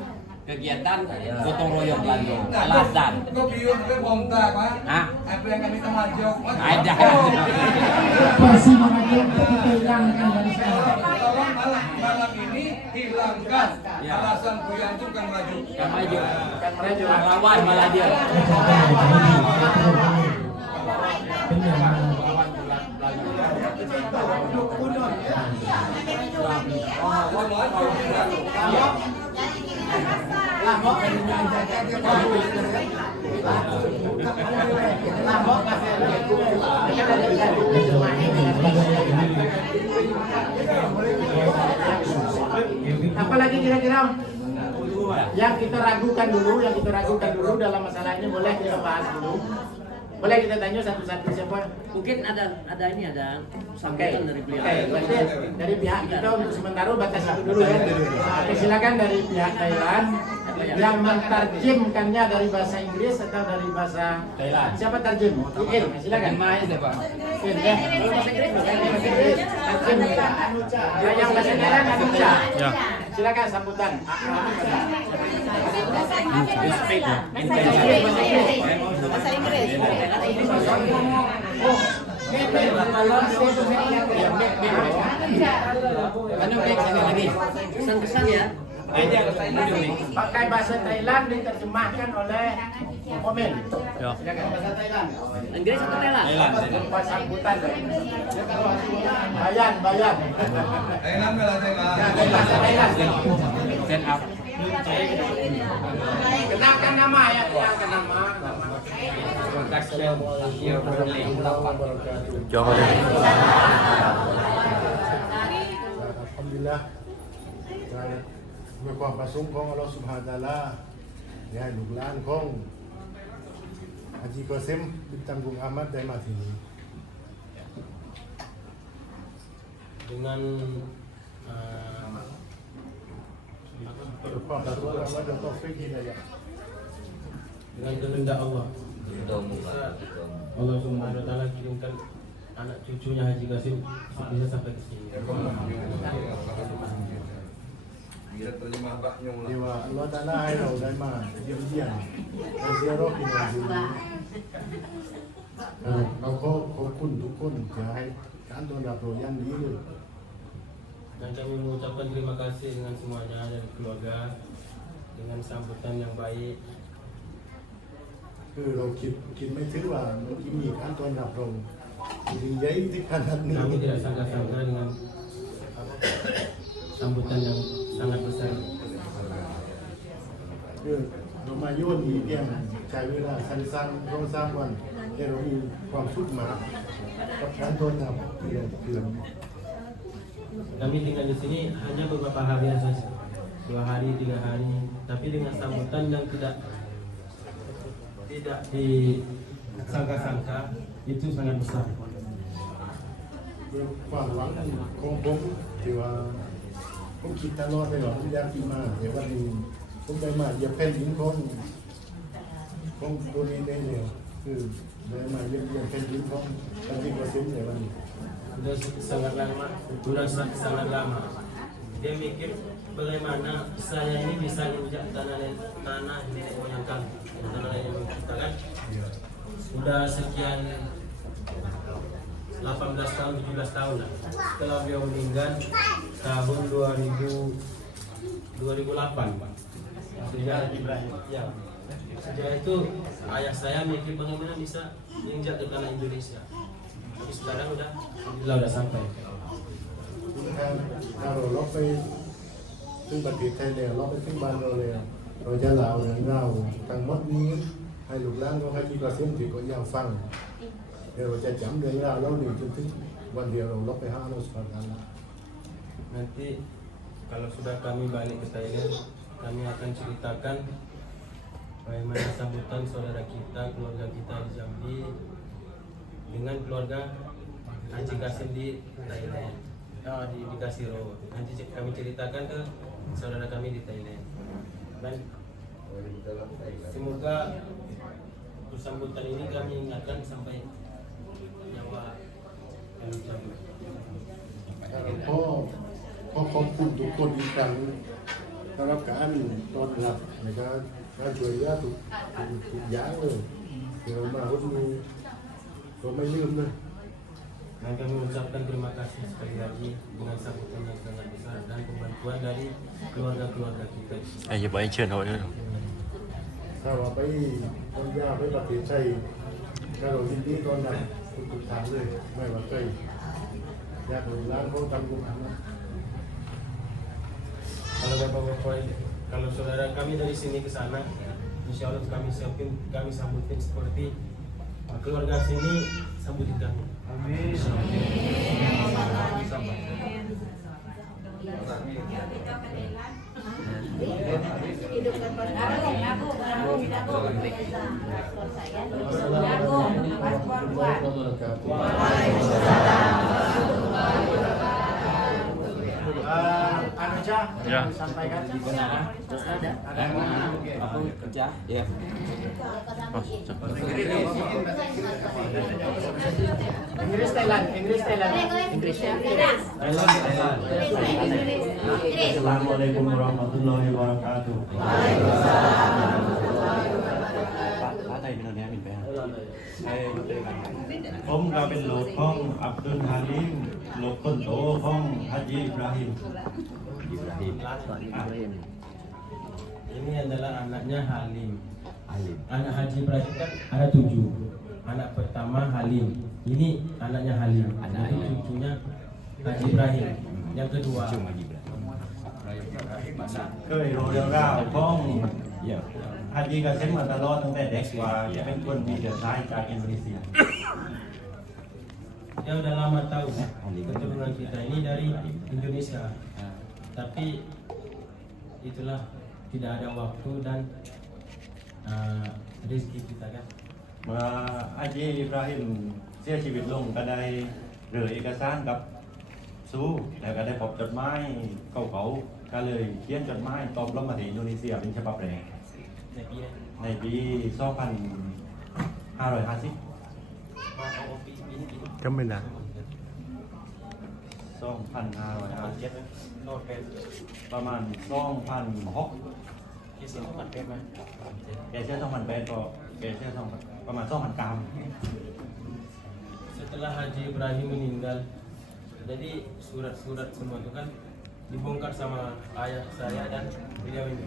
kegiatan gotong royong Belanda. Alasan. Kau biar ke bongkar, Pak. Hah? Apa yang kami maju? Ada. Versi mengajuk kita hilangkan dari sekarang. Tolong malam ini hilangkan alasan Buyan itu kan maju. Kan maju. Lawan malah dia. Apalagi kira-kira yang kita ragukan dulu dalam masalah ini, boleh kita bahas dulu. Boleh kita tanya satu-satu siapa? Mungkin ada sambutan dari beliau. Oke, berarti dari pihak kita untuk sementara batas itu dulu ya. Oke, silakan dari pihak Thailand yang mentarjemkannya dari bahasa Inggris atau dari bahasa Thailand. Siapa tarjem? Mungkin, silakan. Main deh, Pak. Mungkin ya. Kalau bahasa Inggris, tarjem. Yang bahasa Thailand Anucha. Ya. Silakan sambutan. Bahasa Inggris. Pesan-pesan ya. Pakai bahasa Thailand diterjemahkan oleh komen. Ya. Bahasa Thailand. Inggris atau Thailand? Pas sambutan. Bayan. Thailand bela Thailand. Bahasa Thailand. Stand up. Kenalkan nama ya, kenalkan nama. Jawab deh. Alhamdulillah ด้วยความประสงค์ของอัลลอฮฺซุบฮานะฮูวะตะอาลาให้ลูกหลานของฮาจิกอเซมบินตันบุงอามัดได้มาที่นี่ dengan ด้วยความประสงค์ของอัลลอฮฺจะต้องฟิกที่ไหนอ่ะ dengan kehendak Allah. Allah Subhanahu wa taala kirimkan anak cucunya Haji Qasim bisa sampai ke sini. Dia terjemah baknya ที่ว่าอัลลอฮฺตะอาลาให้เราได้มาเยี่ยมเยียนได้เซียรอพี่น้องที่นี่เราขอบคุณทุกคนที่ให้การต้อนรับเราอย่างดีเลย Dan kami mengucapkan terima kasih dengan semuanya dari keluarga dengan sambutan yang baik. คือเราคิดไม่ถึงว่ามันจะมีการต้อนรับเรายิ่งใหญ่ที่ขนาดนี้ Kami tidak sangka-sangka dengan sambutan yang sangat besar. คือเรามาโยนมีเพียงใช้เวลาสั้นๆเราสร้างวันให้เรามีความสุขมากกับการต้อนรับที่เราเตรียม Kami tinggal di sini hanya beberapa hari saja, 2 hari, 3 hari, tapi dengan sambutan yang tidak disangka-sangka itu sangat besar. ด้วยความหวังของผมที่ว่าผมคิดตลอดเลยว่าผมอยากที่มาแต่วันนี้ผมได้มาเหยียบแผ่นดินของตัวนี้ได้เลยคือได้มาเหยียบแผ่นดินของปฏิบัติในวันนี้ Sudah sangat lama. Dia mikir bagaimana saya ini bisa injak tanah nenek moyang kami, tanah nenek moyang kita kan. Sudah sekian 18 tahun, 17 tahun lah. Setelah beliau meninggal tahun 2008, Pak. Sejak itu ayah saya mikir bagaimana bisa injak ke tanah Indonesia. Tapi sekarang alhamdulillah udah sampai. ถ้าเราไปถึงประเทศไทยแล้วเราไปถึงบ้านเราแล้วเราจะเล่าเรื่องราวทั้งหมดนี้ให้ลูกหลานของHaji Qasimที่ก็อยากฟังเดี๋ยวเราจะจำเรื่องราวเราหนึ่งจนถึงวันเดียวเราไปหาอัลลอฮฺซุบฮานะฮูวะตะอาลา Nanti kalau sudah kami balik ke Thailand, kami akan ceritakan bagaimana sambutan saudara kita, keluarga kita di Jambi dengan keluarga Haji Qasim di Thailand, di Kasiro. Nanti kami ceritakan ke saudara kami di Thailand. Dan semoga sambutan ini kami ingatkan sampai nyawa kami Jambi. ขอขอบคุณทุกคนอีกครั้งสำหรับการต้อนรับในการช่วยเหลือทุกอย่างเลยที่เรามาวันนี้เราไม่ลืมเลย Dan kami mengucapkan terima kasih sekali lagi dengan sambutan yang sangat besar dan pembantuan dari keluarga-keluarga kita. อย่าไปเชิญเขาเลย ถ้าว่าไปต้นยาไปประเทศไทยถ้าเรายินดีต้อนรับทุกทางเลยไม่ว่าใครอยากร้านเขาทำกุศล Kalau Bapak-Bapak, kalau saudara kami dari sini ke sana, insya Allah kami sambutin seperti keluarga sini sambutin kami. Amin. Ya. Sampaikan Aku kerja, ya. Inggris Thailand. Assalamualaikum warahmatullahi wabarakatuh. ผมก็เป็นลูกของอับดุลฮาลิมลูกคนโตของฮัจญิอิบราฮิม Ini adalah anaknya Halim. Anak Haji Ibrahim kan ada 7. Anak pertama Halim. Ini anaknya Halim. Itu cucunya Haji Ibrahim. Yang kedua. เคยรู้เรื่องราวของฮัจญีกาเซมมาตลอดตั้งแต่เด็กว่าเป็นคนมีเชื้อสายจากอินโดนีเซีย Dia udah lama tahu keturunan kita ini dari Indonesia. Tapi itulah tidak ada waktu dan rezeki kita kan. เมื่อฮัจญีอิบราฮิมเสียชีวิตลงก็ได้เหลือเอกสารกับสู้แล้วก็ได้พบจดหมายเก่าๆก็เลยเขียนจดหมายตอบรับมาที่อินโดนีเซียเป็นฉบับแรกในปี 2550 ก็ไม่นาน 2550ประมาณ 2006 แกเชื่อ2008ก็แกเชื่อประมาณ 2009 Setelah Haji Ibrahim meninggal, jadi surat-surat semua itu kan dibongkar sama ayah saya dan beliau ini.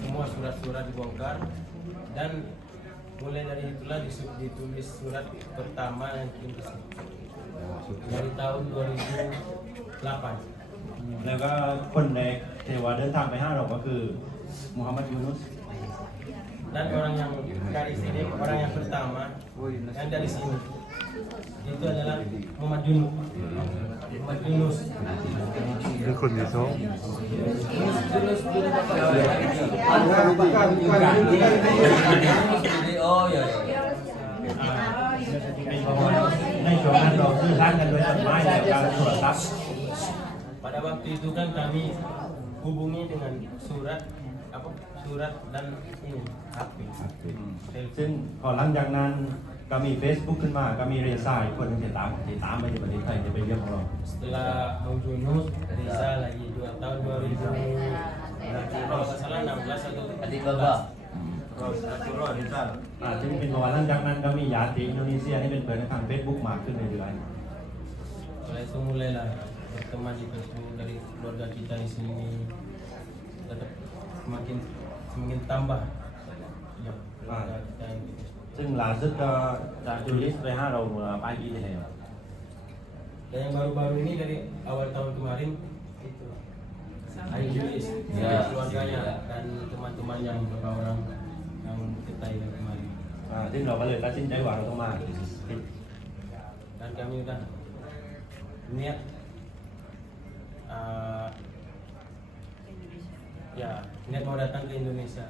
Semua surat-surat dibongkar dan mulai dari itulah ditulis surat pertama yang Inggris dari tahun 2008. แล้วก็คนแรกที่ว่าเดินทางไปหาเราก็คือมูฮัมหมัดยูนุส Dan orang yang dari sini, orang yang pertama yang dari sini itu adalah Muhammad Yunus. Muhammad Yunus. คือคนที่สอง Oh ya. ในช่วงนั้นเราสื่อสารกันโดยจดหมายและการโทรศัพท์ Pada waktu itu kan kami hubungi dengan surat dan ini HP. ซึ่งพอหลังจากนั้นก็มี Facebook ขึ้นมาก็มีเรซ่าอีกคนหนึงที่ตามไปที่ประเทศไทยจะไปเยี่ยมของเรา Setelah Yunus, Riza lagi 2 tahun 2000 kalau nggak salah 16 atau Adik Bapak. ซึ่งเป็นประวัติหลังจากนั้นก็มีญาติอินโดนีเซียที่เป็นเพื่อนในทาง Facebook มากขึ้นเรื่อย Setelah itu mulailah berteman di Facebook dari keluarga kita di sini tetap semakin tambah ya keluarga kita yang di Facebook. ๆซึ่งล่าสุดก็จากจูลิสไปหาเราเมื่อปลายปีที่แล้ว Dan yang baru-baru ini dari awal tahun kemarin itu Ayu Julis Ya, keluarganya ya. dan teman-teman yang beberapa orang yang ke Thailand kemarin. ซึ่งเราก็เลยตัดสินใจว่าเราต้องมา Dan kami udah niat niat mau datang ke Indonesia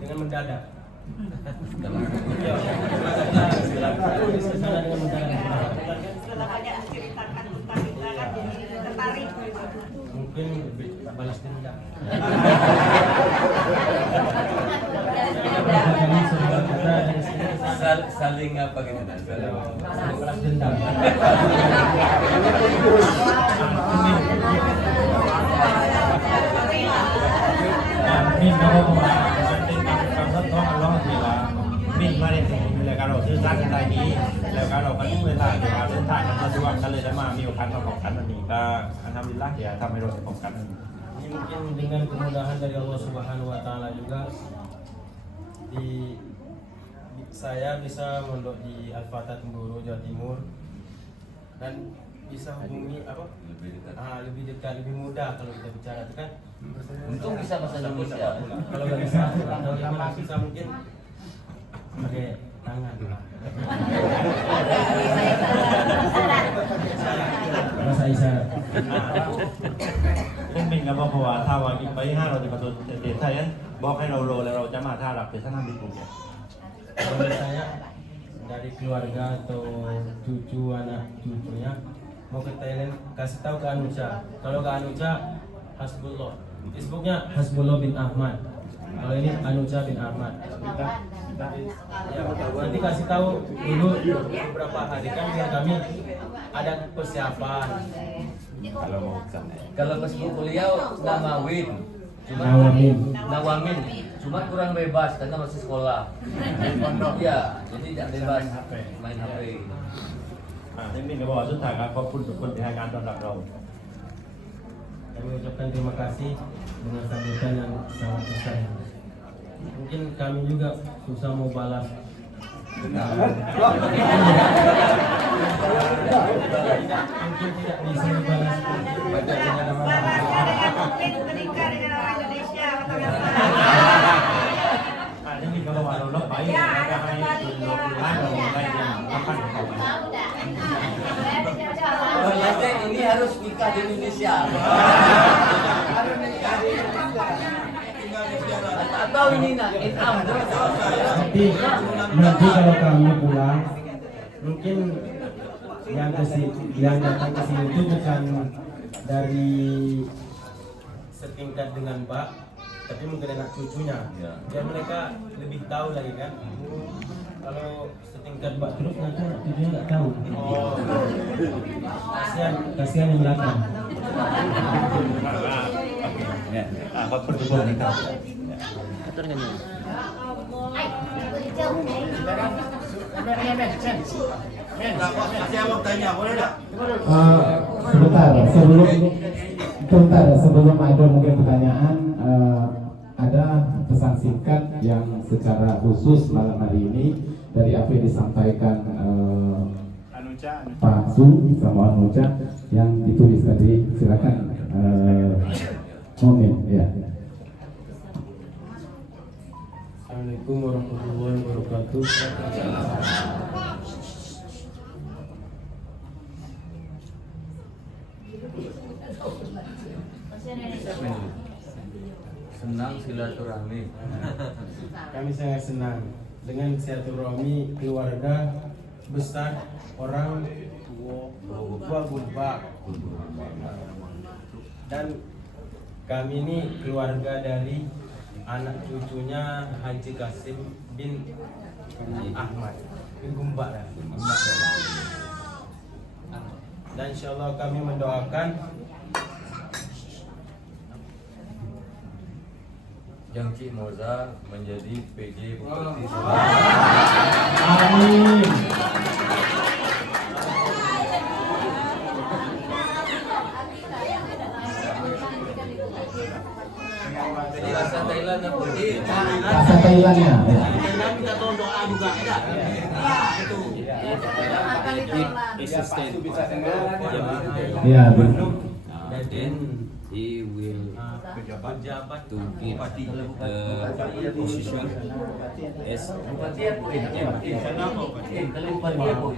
dengan mendadak. Ya, ke sana dengan mendadak. Setelah banyak menceritakan tentang kita kan jadi tertarik. Mungkin balas dendam. Saling apa gitu kan? Saling balas dendam. Min kalau pentingการทดลองอัลเลาะห์ที่ว่ามินมาในสิ่งนี้แล้วก็เราสื่อสารกันได้ดีแล้วก็เราก็ถึงเวลาที่ว่าเดินทางกันสะดวกก็เลยได้มามีโอกาสมาพบกันวันนี้ก็อัลฮัมดุลิลละห์yaทำให้เราได้พบกัน Ini mungkin dengan kemudahan dari Allah Subhanahu wa taala juga saya bisa mondok di Al-Fatah Temburu, Jawa Timur dan bisa hubungi lebih dekat, lebih mudah kalau kita bicara itu kan. Untung bisa bahasa Indonesia. Kalau nggak bisa, kalau nggak bisa mungkin pakai tangan. Bahasa isyarat. ซึ่งเป็นกับเพราะว่าถ้าว่าอีกไป5เราจะประสบประเทศไทยนั้นบอกให้เราโลแล้วเราจะมาท่าหลักที่สนามบินภูเก็ต Kalau misalnya dari keluarga atau cucu anak cucunya mau ke Thailand kasih tahu ke Anucha. Kalau ke Anucha Hasbullah. Facebooknya Hasbullah bin Ahmad. Kalau ini Anucha bin Ahmad. Ya, nanti kasih tahu dulu beberapa hari kan biar kami ada persiapan. Kalau Facebook beliau Nawawin. Nawamin. Cuma kurang bebas karena masih sekolah. Iya, jadi tidak bebas main HP. ซึ่งเป็นกับว่าสุดท้ายก็ขอบคุณทุกคนที่ให้การต้อนรับเรา Kami mengucapkan terima kasih dengan sambutan yang sangat besar. Mungkin kami juga susah mau balas. Mungkin tidak bisa dibalas. Menikah dengan orang Indonesia atau yang Ini kalau walau baik, ada ini harus nikah di Indonesia. Atau ini nanti kalau kami pulang, mungkin yang datang ke sini itu bukan dari setingkat dengan Mbak, tapi mungkin anak cucunya. Biar mereka lebih tahu lagi kan. Kalau setingkat Mbak terus nanti anak cucunya nggak tahu. Kasihan yang belakang. apa berdua nikah? Sebelum ada mungkin pertanyaan, ada pesan singkat yang secara khusus malam hari ini dari apa yang disampaikan Pak Su sama Anuca yang ditulis tadi. Silakan Momin ya. Assalamualaikum warahmatullahi wabarakatuh. Senang silaturahmi. Kami sangat senang dengan silaturahmi keluarga besar orang tua Gulba. Dan kami ini keluarga dari anak cucunya Haji Qasim bin Ahmad bin Gumba. Dan insyaallah kami mendoakan yang Cik Moza menjadi PJ Bupati. Amin. Jadi bahasa Thailand apa dia? Bahasa Thailandnya. Thailand kita tahu doa juga ada. Itu. Ya, benar. Dan he will pejabat to give position as bupati apa ini? Kalau bupati apa?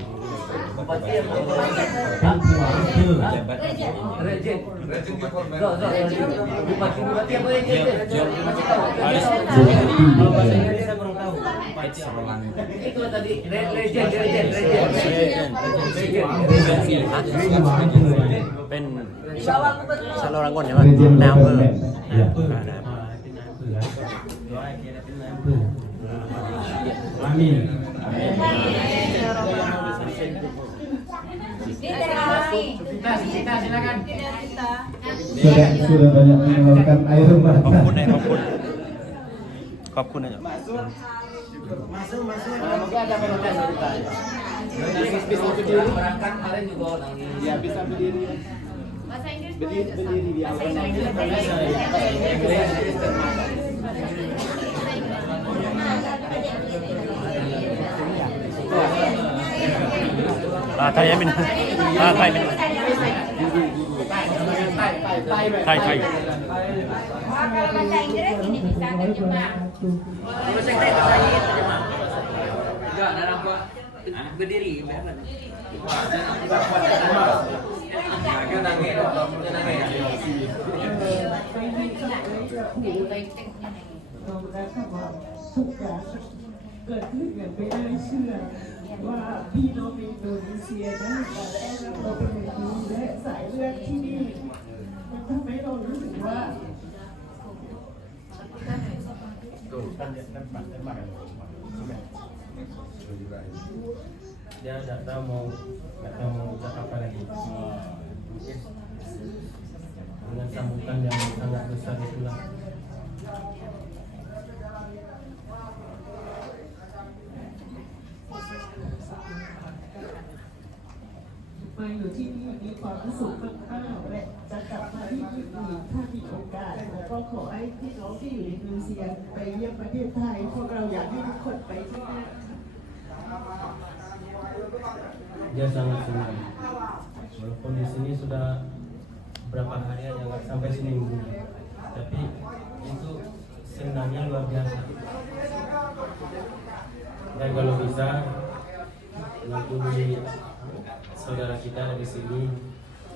Bupati apa? Pejabat Regent bupati apa ini? Itu tadi Regent pen Saloranggon ya Pak. Nah, Amin. Sudah banyak mengeluarkan air mata. Kapun aja. Masuk. Semoga ada protes kita. Bisa berdiri. berangkat kemarin juga nangis. Ya bisa berdiri. Bahasa Inggris Berdiri di Bahasa awal. Inggris Thai Min. Thai Min. Thai. Kalau bahasa Inggris ini bisa terjemah. Bahasa Inggris terjemah. Enggak, narang gua berdiri.ว่าพี่น้องอินโดนีเซียนั้นเราเป็นคนดีและสายเลือดที่นี่มันทำให้เรารู้สึกว่า Dia tidak tahu mau ucap apa lagi. Mungkin dengan sambutan yang sangat besar itulah.มาอยู่ที่นี่มีความสุขมากๆและจะกลับมาที่นี่ ถ้ามีโอกาสก็ขอให้พี่น้องที่อยู่ในอินโดนีเซียไปเยี่ยมประเทศไทยพวกเราอยากให้ทุกคนไปที่นั่น Dia sangat senang. Walaupun di sini sudah berapa hari aja nggak sampai seminggu, tapi itu senangnya luar biasa. Dan kalau bisa menghubungi saudara kita di sini,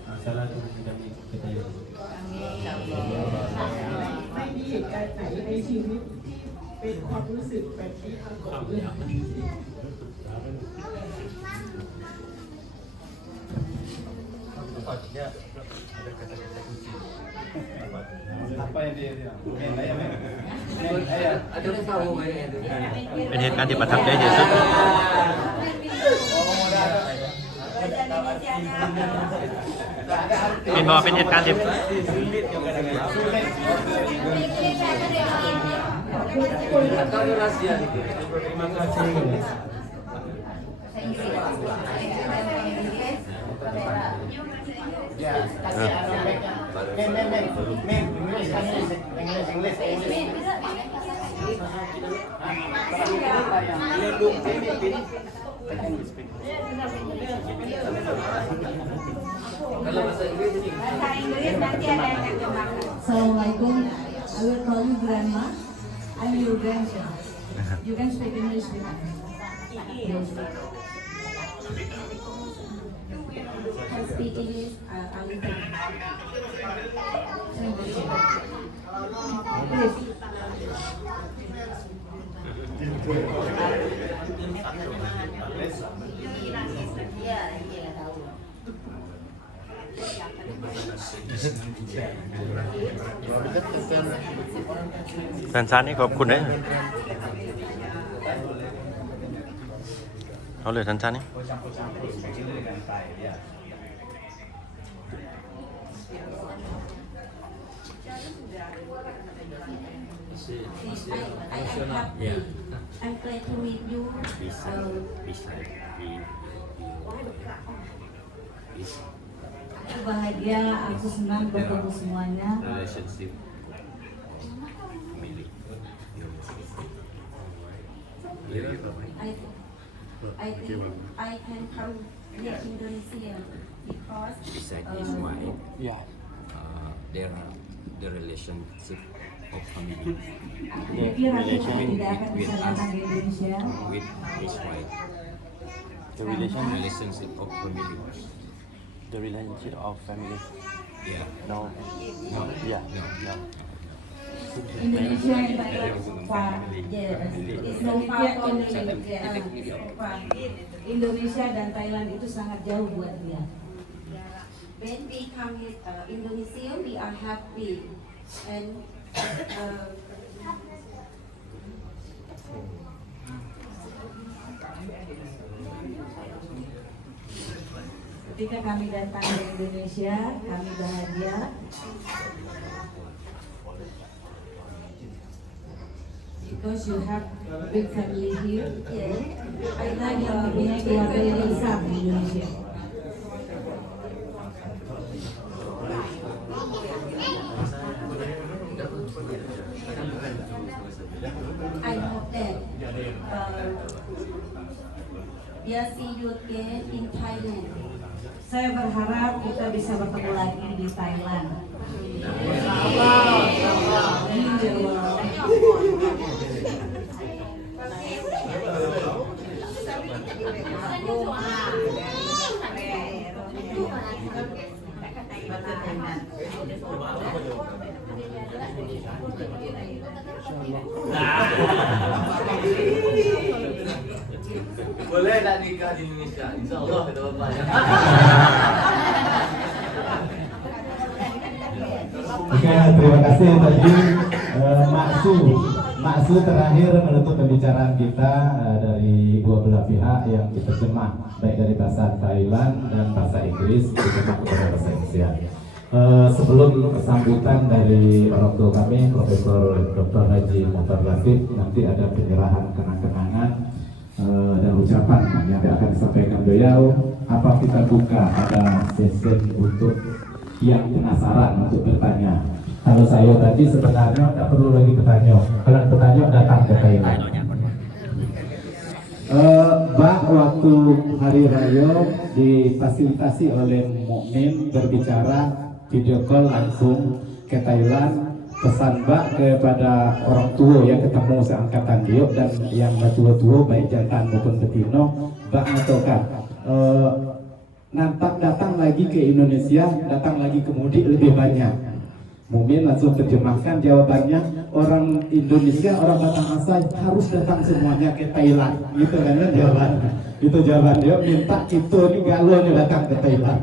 masalah itu tidak kita ini. ไม่มีเหตุการณ์ไหนในชีวิตเป็นความรู้สึกแบบนี้มาก่อนเลย Apa yang dia bilang? Ayam. เป็นเหตุการณ์ที่ประทับใจที่สุดเป็นบอกเป็นเหตุการณ์ที่ Terima kasih. Ya, kasih Assalamualaikum. I will call you grandma. I'm your grandson. You can speak English with me. Yes. I speak English. I will take it. Please.สั้นๆนี่ขอบคุณนะเอาเลยสั้นๆนี่ I'm glad to meet you. Aku bahagia, aku senang bertemu semuanya. I think I can come here to Indonesia because There are the relationship of family Kira kita tidak akan bisa datang ke Indonesia. with his wife. The Relationship of family. the relationship of family Yeah. no No. yeah No. no Indonesia yang far, it's so far from Indonesia dan Thailand itu sangat jauh buat dia. When we come here Indonesia, we are happy and ketika kami datang ke Indonesia, kami bahagia. Because you have a big family here. Yes. I like yang punya keluarga yang besar di Indonesia. I hope that dia see you again in Thailand. Saya berharap kita bisa bertemu lagi di Thailand. Boleh tak nikah di Indonesia? Insya Allah ke depan. Oke, terima kasih tadi Maksu terakhir menutup pembicaraan kita dari dua belah pihak yang diterjemah baik dari bahasa Thailand dan bahasa Inggris diterjemah kepada bahasa Indonesia. Sebelum sambutan dari orang tua kami, Profesor Dr. Haji Muhtar Latif, nanti ada penyerahan kenang-kenangan dan ucapan yang akan disampaikan beliau. Apa kita buka ada sesi untuk yang penasaran untuk bertanya. Kalau saya tadi sebenarnya tidak perlu lagi bertanya. Kalau bertanya datang ke Thailand. Mbak waktu hari raya difasilitasi oleh mukmin berbicara video call langsung ke Thailand. Pesan Mbak kepada orang tua yang ketemu seangkatan dia dan yang tua-tua baik jantan maupun betina, Mbak mengatakan nampak datang lagi ke Indonesia, datang lagi ke mudik lebih banyak. Mungkin langsung terjemahkan jawabannya, orang Indonesia, orang Batak Masai harus datang semuanya ke Thailand. Gitu kan jawaban. Itu jawaban dia, minta kita ini galau datang ke Thailand.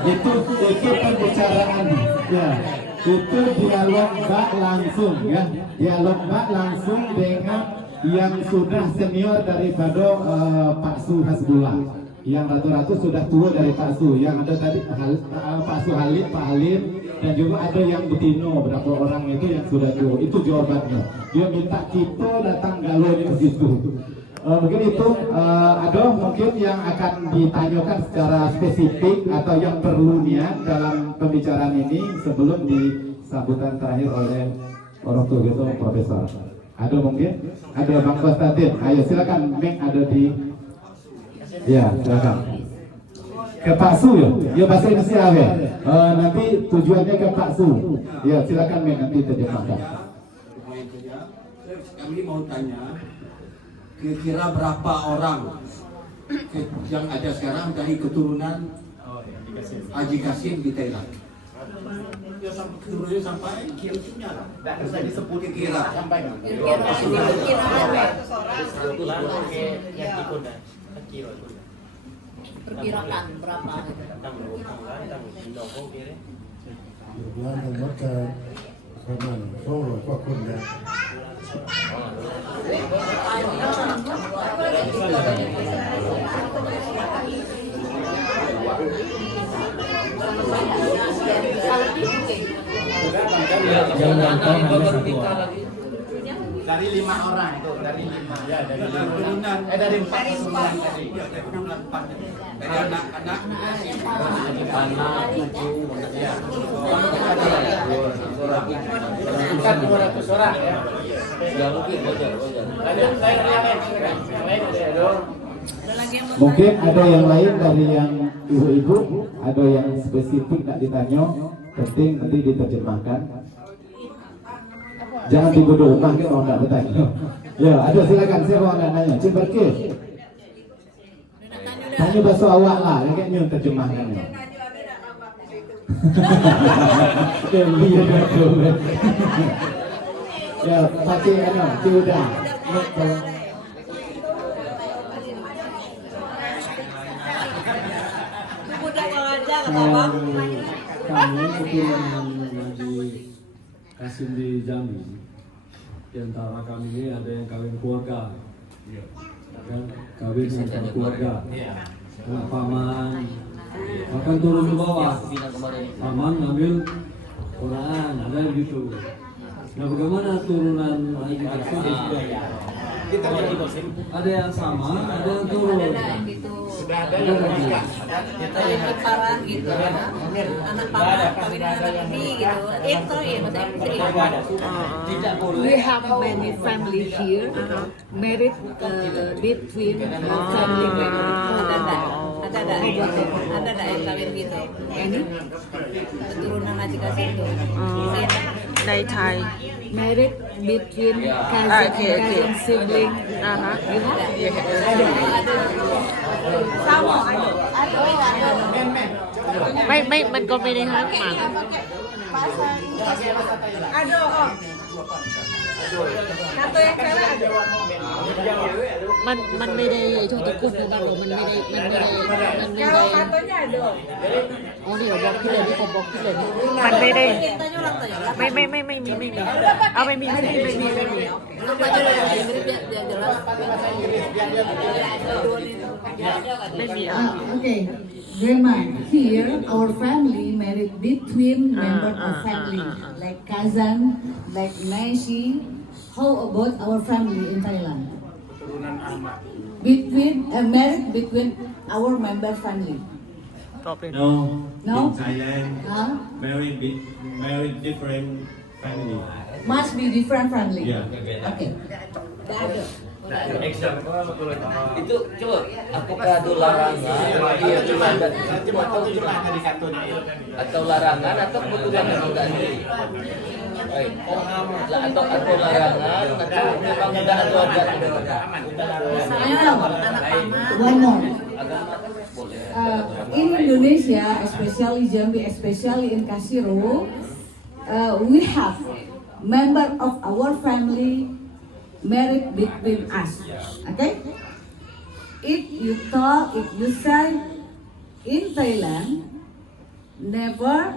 Itu pembicaraan ya, itu dialog Mbak langsung ya, dialog Mbak langsung dengan yang sudah senior daripada Pak Su Hasbullah, yang ratu-ratu sudah tua dari Pak Su, yang ada tadi Pak Su Halim, Pak Halim, dan juga ada yang betino berapa orang itu yang sudah tua. Itu jawabannya. Dia minta kita datang galau di situ. Mungkin itu ada mungkin yang akan ditanyakan secara spesifik atau yang perlu niat dalam pembicaraan ini sebelum disambutan terakhir oleh orang tua gitu Profesor. Ada mungkin? Ada Bang Konstantin. Ayo silakan, Ming ada di. Ya silakan. Ke Pak Su ya. Ya bahasa Indonesia ya. Nanti tujuannya ke Pak Su. Ya silakan Ming nanti terjemahkan. Kami mau tanya. Kira-kira berapa orang yang ada sekarang dari keturunan Haji Kasim di Thailand? Keturunannya sampai kira-kira tidak usah disebut kira sampai Perkirakan berapa? Bulan yang mereka kanan solo kok kuda. Dari 5 orang itu, dari 5 ya, dari 5 dari 4 keturunan tadi. Dari anak-anak Ya. Bukan 200 orang ya. Mungkin ada yang lain dari yang ibu-ibu, ada yang spesifik tak ditanya, penting nanti diterjemahkan. Jangan dibodoh rumah kan orang tak bertanya. Ya, ada silakan siapa orang nak nanya. Cik Berkis. Tanya bahasa awak lah, kayaknya terjemahkannya. Ya, Pakcik Ano, Cik Uda. Kami keturunan Haji Kasim di Jambi. Di antara kami ini ada yang kawin keluarga, kan? Kawin antar keluarga, anak paman, bahkan turun ke bawah. Paman ngambil ponakan, ada yang gitu. Nah, bagaimana turunan Haji Kasim? Ada yang sama, ada yang turun. Sudah ada yang menikah. Pacaran gitu. Anak paman kawin anak ini gitu. Itu yang we have many family here married between family members. Ada yang kawin gitu. Ini keturunan Haji Kasim itu. Dari Thai. Married between cousin sibling. Sama ada. ไม่มันก็ไม่ได้ห้ามหมา Ada. Satu yang cewek ada. มันไม่ได้ช่วงตะกุบของเรามันไม่ได้ Kalau satunya ada. อ๋อเดี๋ยวบอกที่เลยนี่ผมบอกที่เลยมันไม่ได้ไม่มีเอาไม่มี Okay, Grandma, here our family married between members of family, like cousin, like Naishi. How about our family in Thailand? Between married between our member family? No. No? In Thailand, Huh? married different family. Must be different family. Yeah. Okay. The other. Itu coba apakah ada larangan atau larangan atau kebetulan enggak nih? Baik. Atau larangan atau memang tidak ada One more. In Indonesia, especially Jambi, especially in Kasiro, we have member of our family married between us. Okay? If you say in Thailand, never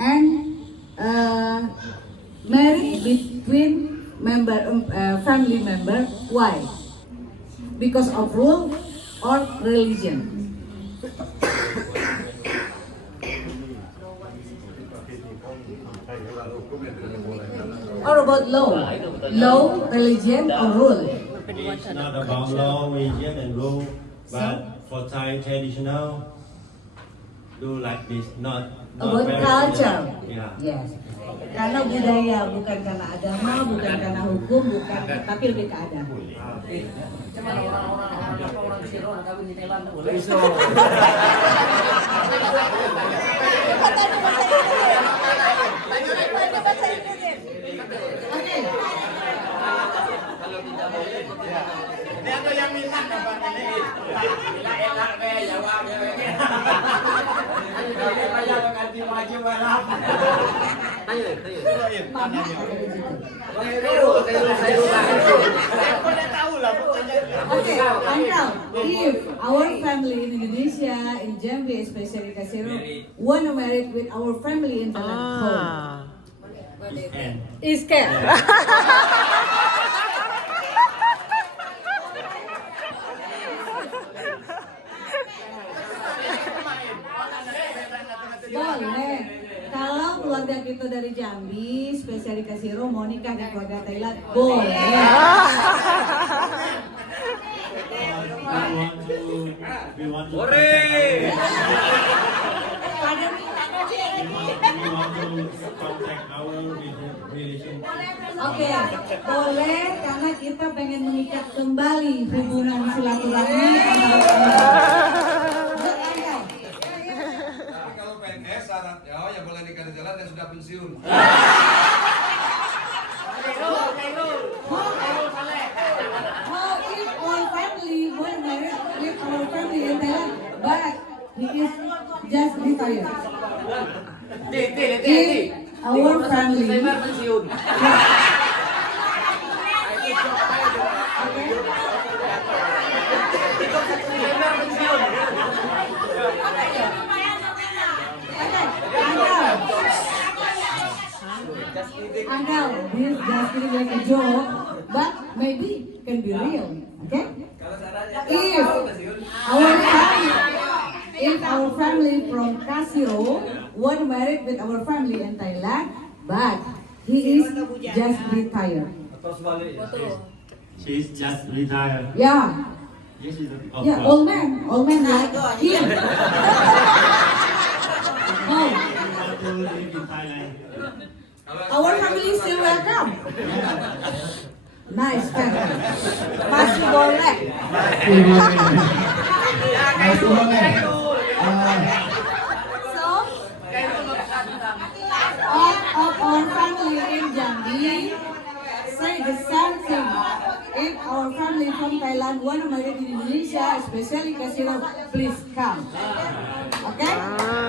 and married between family member. Why? Because of rule or religion. Or about law, religion, or rule. It's not about law, religion, and rule, but for Thai traditional, do like this, not About very culture. Yeah. Yes. Karena budaya, bukan karena agama, bukan karena hukum, bukan, tapi lebih ke agama. Cuman orang Siro kawin di Thailand boleh. Kalau tidak boleh, ini ada yang minta dapat ini. Enak kayak jawabnya. Ayo ayo ganti maju malam. Ayo. Okay, Uncle, if our family in Indonesia, in Jambi, especially Kasiro, want to marry with our family in Thailand, is can. Boleh. Kalau keluarga kita dari Jambi, spesial di Kasiro, mau nikah di keluarga Thailand, boleh. We want to contact our relation. Oke, boleh karena kita pengen mengikat kembali hubungan silaturahmi. Kalau PNS syaratnya yang boleh nikah di jalan yang sudah pensiun. If our family want married with our family in Thailand, but he is just retired. If our family pensiun. Uncle, this just like a joke, but maybe can be real. Okay? If our family from Kasiro want married with our family in Thailand, but he is just retired. She's just retired. Yeah. Yes, she's Yeah, old man like him. Oh. to live in Thailand. Our family is still welcome. Nice family. Masih boleh. Masih boleh. So, all of our family in Jambi say the same thing. If our family from Thailand want to marry in Indonesia, especially Kasiro, please come. Okay?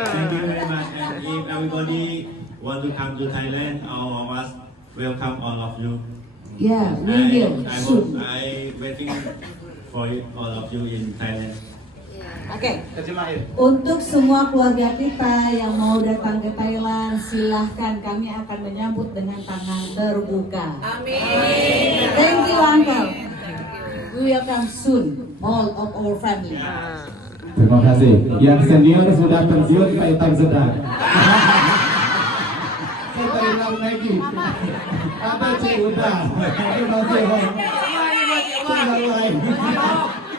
Thank you very much. And if everybody want to come to Thailand, all of us welcome all of you. Yeah, we will soon. I waiting for you, all of you in Thailand. Oke, untuk semua keluarga kita yang mau datang ke Thailand, silahkan, kami akan menyambut dengan tangan terbuka. Amin. Thank you, Uncle. We welcome soon all of our family. Terima kasih. Yang senior sudah pensiun, Pak Itam sedang. Kita ulang lagi. Apa cik udah? Ini masih.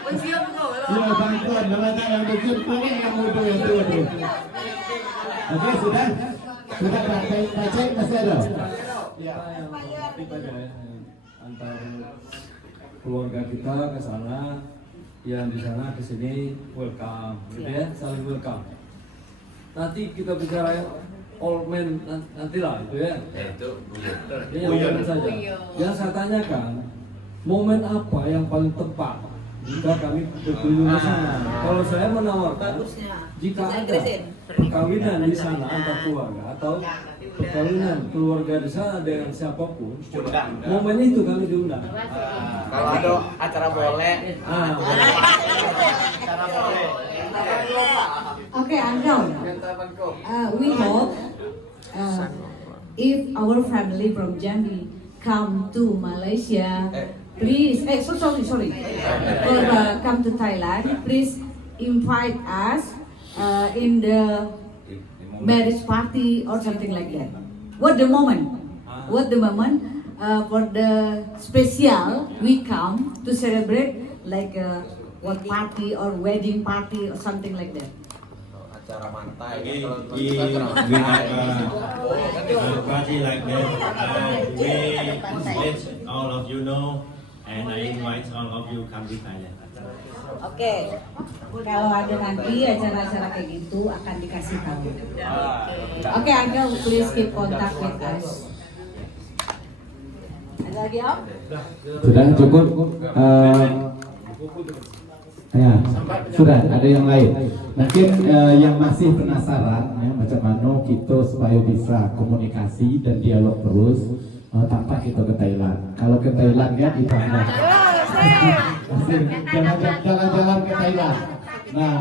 Pensiun kok. Ya bantuan, kalau tak yang dukun, pakai yang muda yang tua tu. Okey, sudah? Sudah cek masih ada? Ya, antar keluarga kita ke sana, yang di sana ke sini welcome, gitu ya, saling welcome. Nanti kita bicara all men nantilah itu ya. Itu Yang saja. Yang saya tanyakan, momen apa yang paling tepat jika kami berkunjung ke sana? Kalau saya menawarkan, jika ada perkawinan di sana antar keluarga atau perkawinan keluarga di sana dengan siapapun, momen itu kami diundang. Kalau ada acara boleh. Okay, Uncle. We hope if our family from Jambi come to Malaysia, please. Sorry. Or come to Thailand, please invite us in the marriage party or something like that. What the moment? For the special we come to celebrate like a what party or wedding party or something like that. Acara mantai. We have a party like that. We let all of you know, and I invite all of you come to Thailand. Oke, kalau ada nanti acara-acara kayak gitu akan dikasih tahu. Oke, Uncle, please keep contact with us. Ada lagi, Om? Sudah cukup. Ya, sudah. Ada yang lain. Mungkin yang masih penasaran, ya, macam mana kita supaya bisa komunikasi dan dialog terus tanpa kita ke Thailand. Kalau ke Thailand ya kita jalan-jalan ke Thailand. Nah,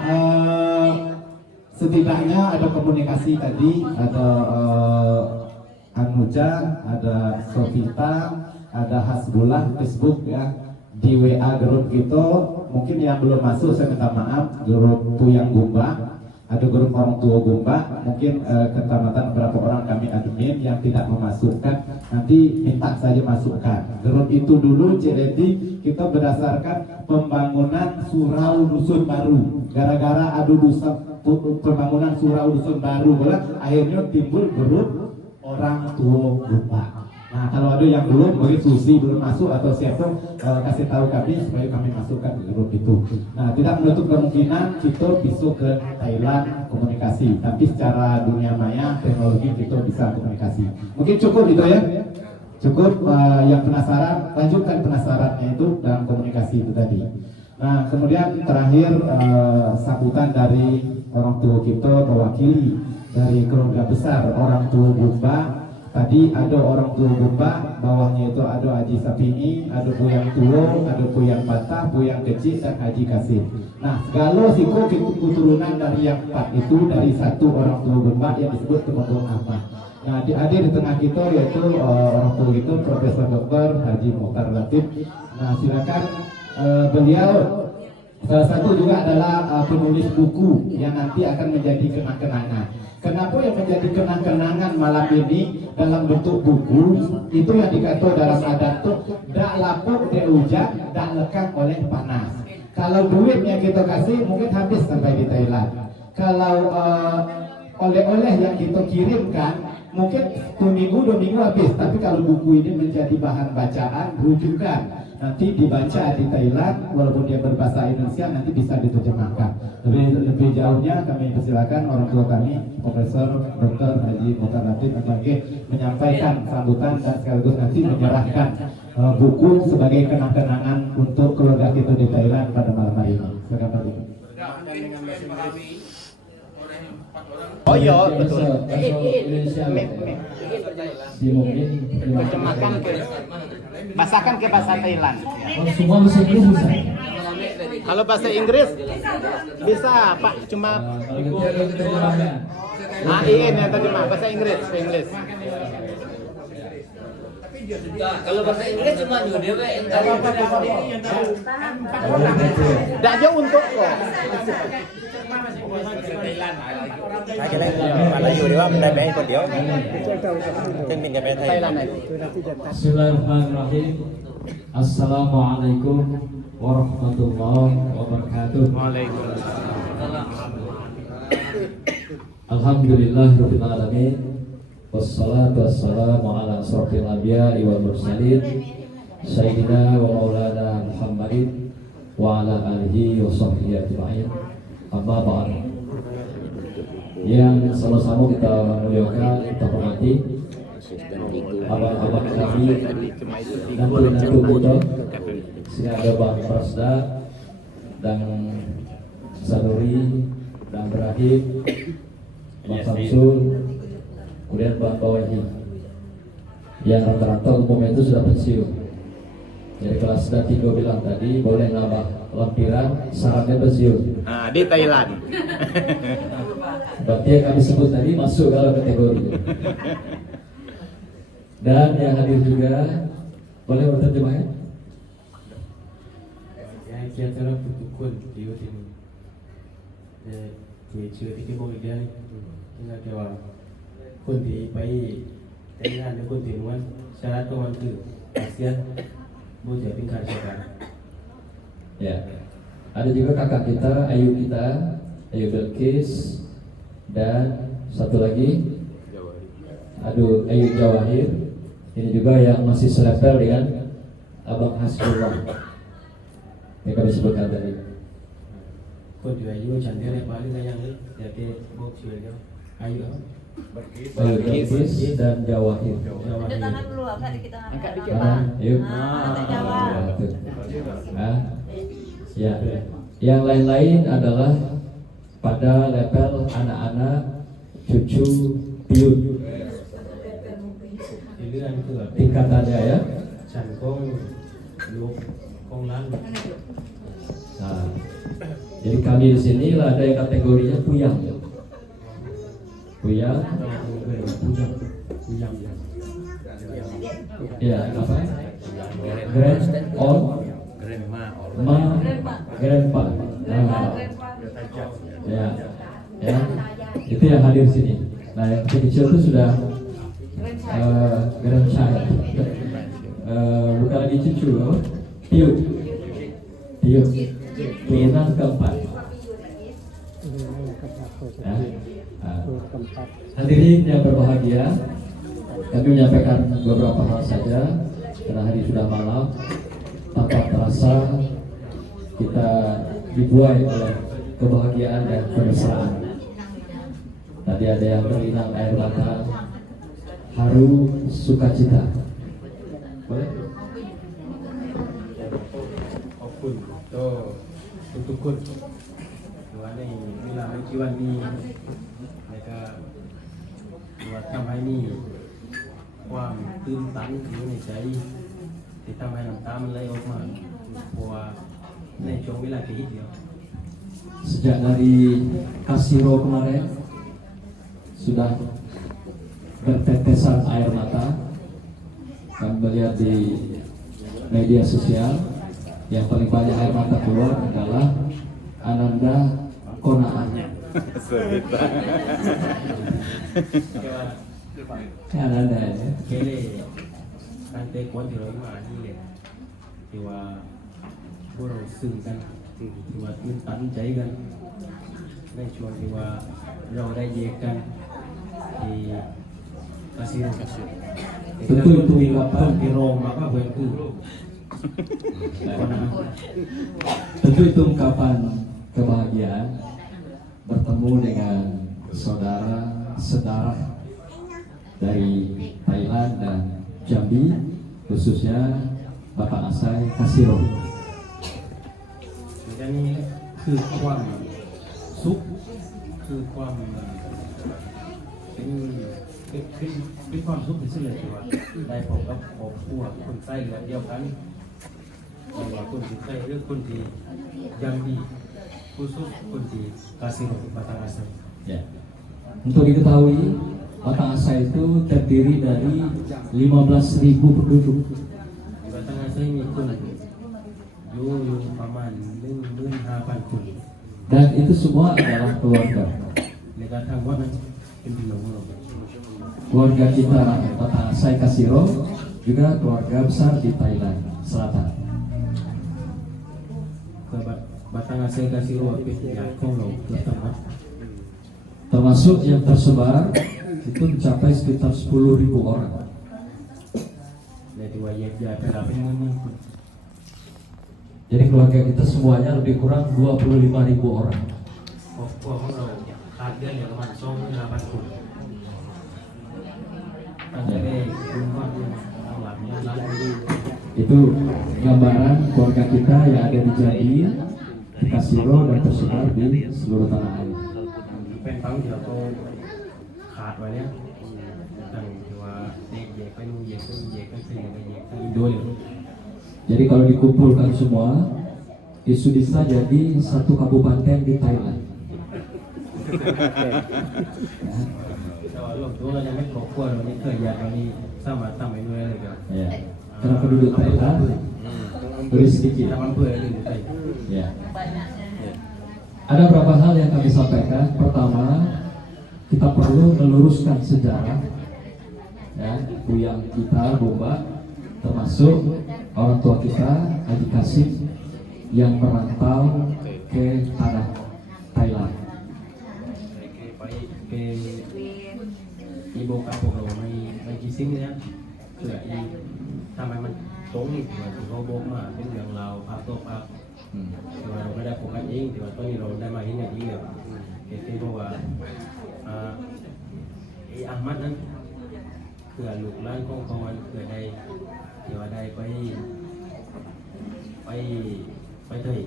setidaknya ada komunikasi tadi, ada Anuja, ada Sofita, ada Hasbullah Facebook ya. Di WA grup kita, mungkin yang belum masuk saya minta maaf, grup Puyang Gumba, ada grup orang tua Gumba, mungkin kecamatan berapa orang kami admin yang tidak memasukkan, nanti minta saja masukkan. Grup itu dulu jadi kita berdasarkan pembangunan surau dusun baru, gara-gara ada pembangunan surau dusun baru, akhirnya timbul grup orang tua Gumba. Nah, kalau ada yang belum, mungkin Susi belum masuk atau siapa, kasih tahu kami supaya kami masukkan ke grup itu. Nah, tidak menutup kemungkinan kita bisa ke Thailand komunikasi, tapi secara dunia maya teknologi kita bisa komunikasi. Mungkin cukup itu ya. Cukup yang penasaran, lanjutkan penasarannya itu dalam komunikasi itu tadi. Nah, kemudian terakhir sambutan dari orang tua kita, mewakili dari keluarga besar orang tua Gumba. Tadi ada orang tua Gumba, bawahnya itu ada Haji Sapini, ada Puyang Tulo, ada Puyang Batah, Puyang Kecil, dan Haji Kasim. Nah, segala siku keturunan dari yang empat itu dari satu orang tua Gumba yang disebut Temenggung Ahmad. Nah, hadir di tengah kita yaitu orang tua itu Profesor Dr. Haji Mukhtar Latif. Nah, silakan beliau salah satu juga adalah penulis buku yang nanti akan menjadi kenang-kenangan. Kenapa yang menjadi kenang-kenangan malam ini dalam bentuk buku itu yang dikatakan dalam adat itu dak lapuk dak hujan dak lekang oleh panas. Kalau duitnya kita kasih mungkin habis sampai di Thailand. Kalau oleh-oleh yang kita kirimkan mungkin 1 minggu 2 minggu habis. Tapi kalau buku ini menjadi bahan bacaan rujukan, nanti dibaca di Thailand walaupun dia berbahasa Indonesia nanti bisa diterjemahkan. Lebih jauhnya kami persilakan orang tua kami Profesor Dr. Haji Mukhtar Latif sebagai menyampaikan sambutan dan sekaligus nanti menyerahkan buku sebagai kenang-kenangan untuk keluarga kita di Thailand pada malam hari ini. Silakan Pak. Oh iya, betul. Terjemahkan ke masakan ke bahasa Thailand. Semua bahasa Inggris bisa. Kalau bahasa Inggris bisa Pak, cuma IN yang terjemah bahasa Inggris. Kalau bahasa Inggris cuma Judewe entar Dak jauh untuk kok. Bismillahirrahmanirrahim. Assalamualaikum warahmatullahi wabarakatuh. Alhamdulillahirabbil alamin. Wassalatu wassalamu ala asrofil anbiya'i wal mursalin sayyidina wa maulana Muhammadin wa ala alihi wa sahbihi ajma'in. Amma ba'd. Yang sama-sama kita muliakan, kita hormati abang-abang kami dan penantu kita, sini ada Bang Prasda dan Sanuri dan Ibrahim, Bang Samsul, kemudian Bang Bawahi yang rata-rata umumnya itu sudah pensiun. Jadi kalau sudah Tigo bilang tadi boleh nambah lampiran, syaratnya pensiun. Nah, di Thailand. Berarti yang kami sebut tadi masuk dalam kategori. Dan yang hadir juga boleh berterjemahkan? Yang kira-kira tukun di sini. Di cerita kita boleh dia ni. Kita kiraคนที่ไปแต่งงานในคนที่นวลสาระตะวันคืออาเซียนบูชาเป็นข้าราชการ Ya, ada juga kakak kita, Ayu Belkis, dan satu lagi, Ayu Jawahir. Ini juga yang masih selepel dengan Abang Hasbullah yang kami sebutkan tadi. คนที่อายุฉันเดียวในปารีสยังเลยแต่ที่บอกชื่อเดียวอายุ Ayu Belkis dan Jawahir. Ada tangan dulu, angkat dikit tangan. Angkat dikit, Pak. Yuk. Ya. Yang lain-lain adalah pada level anak-anak cucu piut. Tingkatannya ya. Nah, jadi kami di sini lah ada yang kategorinya puyang. Puyang. Ya, apa? Grandpa. Ya, itu yang hadir sini. Nah, yang kecil itu sudah grandchild. Bukan lagi cucu, piut. Turunan keempat. Ya. Hadirin yang berbahagia, kami menyampaikan beberapa hal saja karena hari sudah malam. Tanpa terasa kita dibuai oleh kebahagiaan dan kemesraan. Tadi ada yang berlinang air mata, haru, sukacita. Boleh? ขอบคุณต่อทุกๆคนว่าในเวลาไม่กี่วันนี้แล้วก็ว่าทำให้มีความตื่นตันอยู่ในใจที่ทำให้น้ำตามันไหลออกมาเพราะว่าในช่วงเวลาที่เดียว Sejak dari Kasiro kemarin sudah bertetesan air mata. Kami melihat di media sosial yang paling banyak air mata keluar adalah Ananda Konaan. Ananda ya. การเตะบอลที่เรามาที่เลยที่ว่าพวกเราซึ้งกันที่ว่าตื่นตันใจกันในช่วงที่ว่าเราได้เยกกันที่กาซิโนtentu itu ungkapan di Roma apa buatku tentu itu ungkapan kebahagiaan bertemu dengan saudara dari Thailand dan Jambi, khususnya Bapak Asai Kasiro. และนี่คือความสุขคือความเป็นความสุขที่สุดเลยที่ว่าได้พบกับครอบครัวคนไทยแบบเดียวกันไม่ว่าคนที่ไทยหรือคนที่ยังดีkhususคนที่กาซิโนBatang Asai. Ya. Untuk diketahui, Batang Asai itu terdiri dari 15.000 penduduk. Di Batang Asai iniคนอยู่ประมาณ 15,000 คน Dan itu semua adalah keluarga. ในการทำวัดนั้นเป็นพี่น้องเรา Keluarga kita Batang Asai Kasiro juga keluarga besar di Thailand Selatan. Batang saya kasih ruang ya kalau tempat. Termasuk yang tersebar itu mencapai sekitar 10.000 orang. Jadi wajib jaga ini. Jadi keluarga kita semuanya lebih kurang 25.000 orang. Harganya teman song 80. Itu gambaran keluarga kita yang ada di Jambi, di Kasiro dan tersebar di seluruh tanah air. เป็นปั๊มเดี๋ยวก็ขาดไว้เนี่ยตั้งที่ว่าเด็กเหยียบไปนู่นเหยียบไปเหยียบไปเหยียบไปเหยียบไปdulu. Jadi kalau dikumpulkan semua, itu bisa jadi satu kabupaten di Thailand. Kalau dulu yangไม่ครบครัวเรานี่เคยอยากเรานี่สร้างมาตั้งไปด้วยเลยครับ Ya. Karena penduduk Thailand lebih sedikit. Ya. Ada beberapa hal yang kami sampaikan. Pertama, kita perlu meluruskan sejarah, ya, buyang kita, Bomba, termasuk orang tua kita, Haji Kasim, yang merantau ke tanah Thailand. Ibu kampungเราไม่กี่สิ่งเนี่ยคือทำไมมันตรงนี่ที่ว่าที่เขาบอกมาเป็นเรื่องราวภาพตัวภาพที่ว่าเราไม่ได้โฟกัสเองที่ว่าตอนนี้เราได้มาเห็นอย่างนี้เลยที่บอกว่าไอ้อามัดนั้นคือลูกหลานของเขาคือได้ที่ว่าได้ไปเถย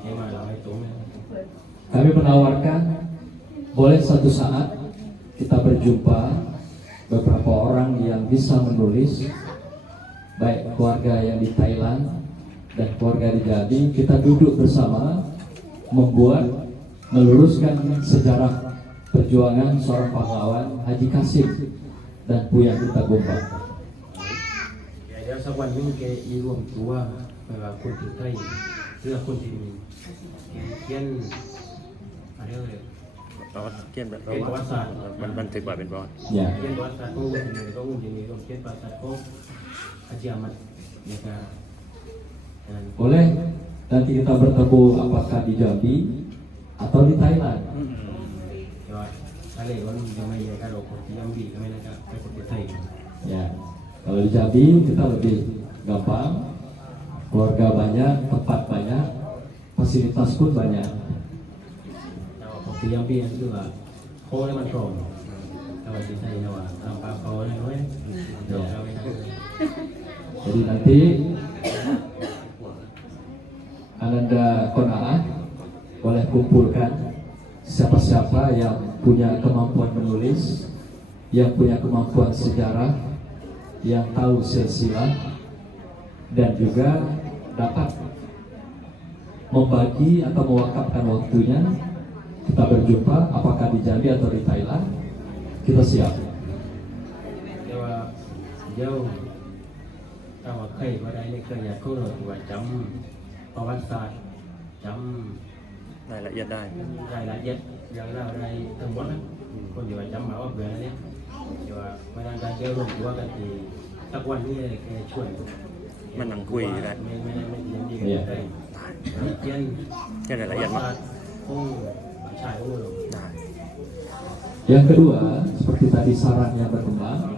ให้มาเราให้ตรง Kami menawarkan boleh suatu saat kita berjumpa beberapa orang yang bisa menulis, baik keluarga yang di Thailand dan keluarga di Jambi. Kita duduk bersama meluruskan sejarah perjuangan seorang pahlawan Haji Kasim dan Buyang kita Bomba. Ya, sawan ini ke iluam tuaคนที่ไทยหรือคนที่มีเขียนอะไรเลยเขียนประวัติศาสตร์บันทึกไว้เป็นประวัติเขียนประวัติศาสตร์ของคนที่มีก็คนที่มีก็เขียนประวัติศาสตร์ของHaji Ahmad mereka. Boleh nanti kita bertemu apakah di Jambi atau di Thailand. Ya, kalau di Jambi kita lebih gampang, keluarga banyak, tempat banyak, fasilitas pun banyak. Di Jambi itu lah, kau ni macam, kalau di Thailand tanpa kau ni, Jadi nanti Ananda Kona'ah boleh kumpulkan siapa-siapa yang punya kemampuan menulis, yang punya kemampuan sejarah, yang tahu silsilah, dan juga dapat membagi atau mewakafkan waktunya. Kita berjumpa apakah di Jambi atau di Thailand, kita siap. Jauh. Kalau kayak pada ini kerja kau buat jamประวัติศาสตร์จำรายละเอียดได้อย่างเราได้ทั้งหมดนะคนอยู่ว่าจำมาว่าเบื่อเนี่ยอยู่ว่าเวลาการเจอรวมตัวกันทีสักวันนี้แกช่วยมันนั่งคุยได้ไม่ดีกันได้เขียนรายละเอียดมากใช่โอ้ Yang kedua, seperti tadi saran yang berkembang,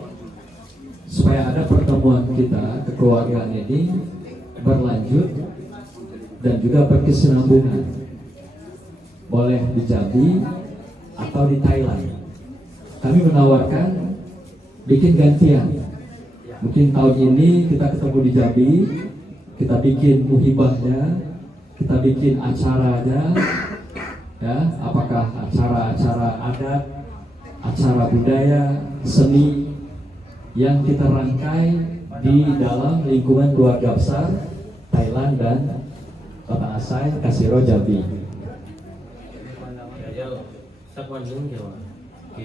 supaya ada pertemuan kita kekeluargaan ini berlanjut dan juga berkesinambungan, boleh di Jambi atau di Thailand. Kami menawarkan bikin gantian. Mungkin tahun ini kita ketemu di Jambi, kita bikin muhibahnya, kita bikin acaranya, ya, apakah acara-acara adat, acara budaya, seni yang kita rangkai di dalam lingkungan keluarga besar Thailand dan Kota Asai, Kasiro, Jambi. สักวันนึงเดี๋ยวแก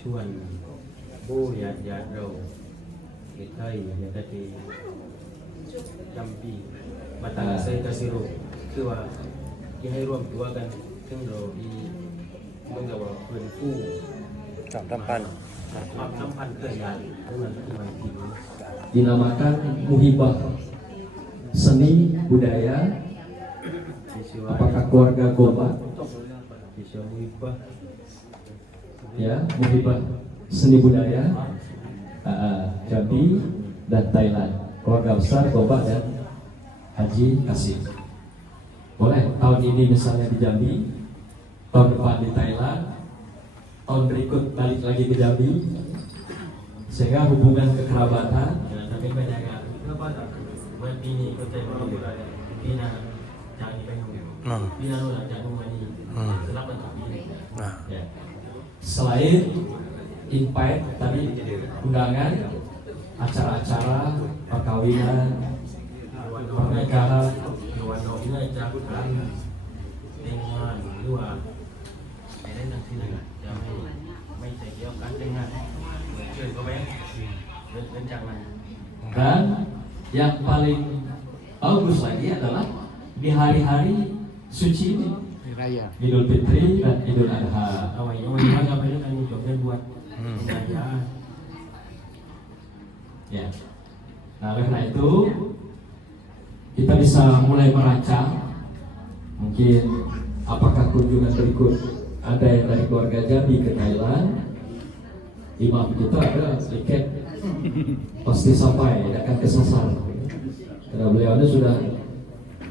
ชวนผู้ญาติเราเกิดไทยอยากจะไปจำปีมาตั้งเซตสิโรคือว่าที่ให้ร่วมตัวกันซึ่งเราที่ต้องกับว่าเป็นผู้ความสัมพันธ์เคยใหญ่ทั้งนั้นที่มันผิด Dinamakan muhibah, seni budaya apakah keluarga Goba ya muhibah seni budaya Jambi dan Thailand, keluarga besar Goba dan Haji Kasim. Boleh tahun ini misalnya di Jambi, tahun depan di Thailand, tahun berikut balik lagi ke Jambi, sehingga hubungan kekerabatan tapi banyak kan buat ini kita Pina jangan pengen Pina lah jangan mani selamat ya. Selain invite tadi undangan acara-acara perkawinan, pernikahan, ini cakupan dengan dua ini nanti janganไม่ใช่เกี่ยวกันdenganเชิญเขาไปrencana. Dan yang paling bagus lagi adalah di hari-hari suci ini, Idul Fitri dan Idul Adha. Awalnya apa itu kan coba buat ya. Nah, karena itu kita bisa mulai merancang. Mungkin apakah kunjungan berikut ada yang dari keluarga Jambi ke Thailand. Imam itu ada tiket pasti sampai, akan kesasar. Karena beliau ini sudah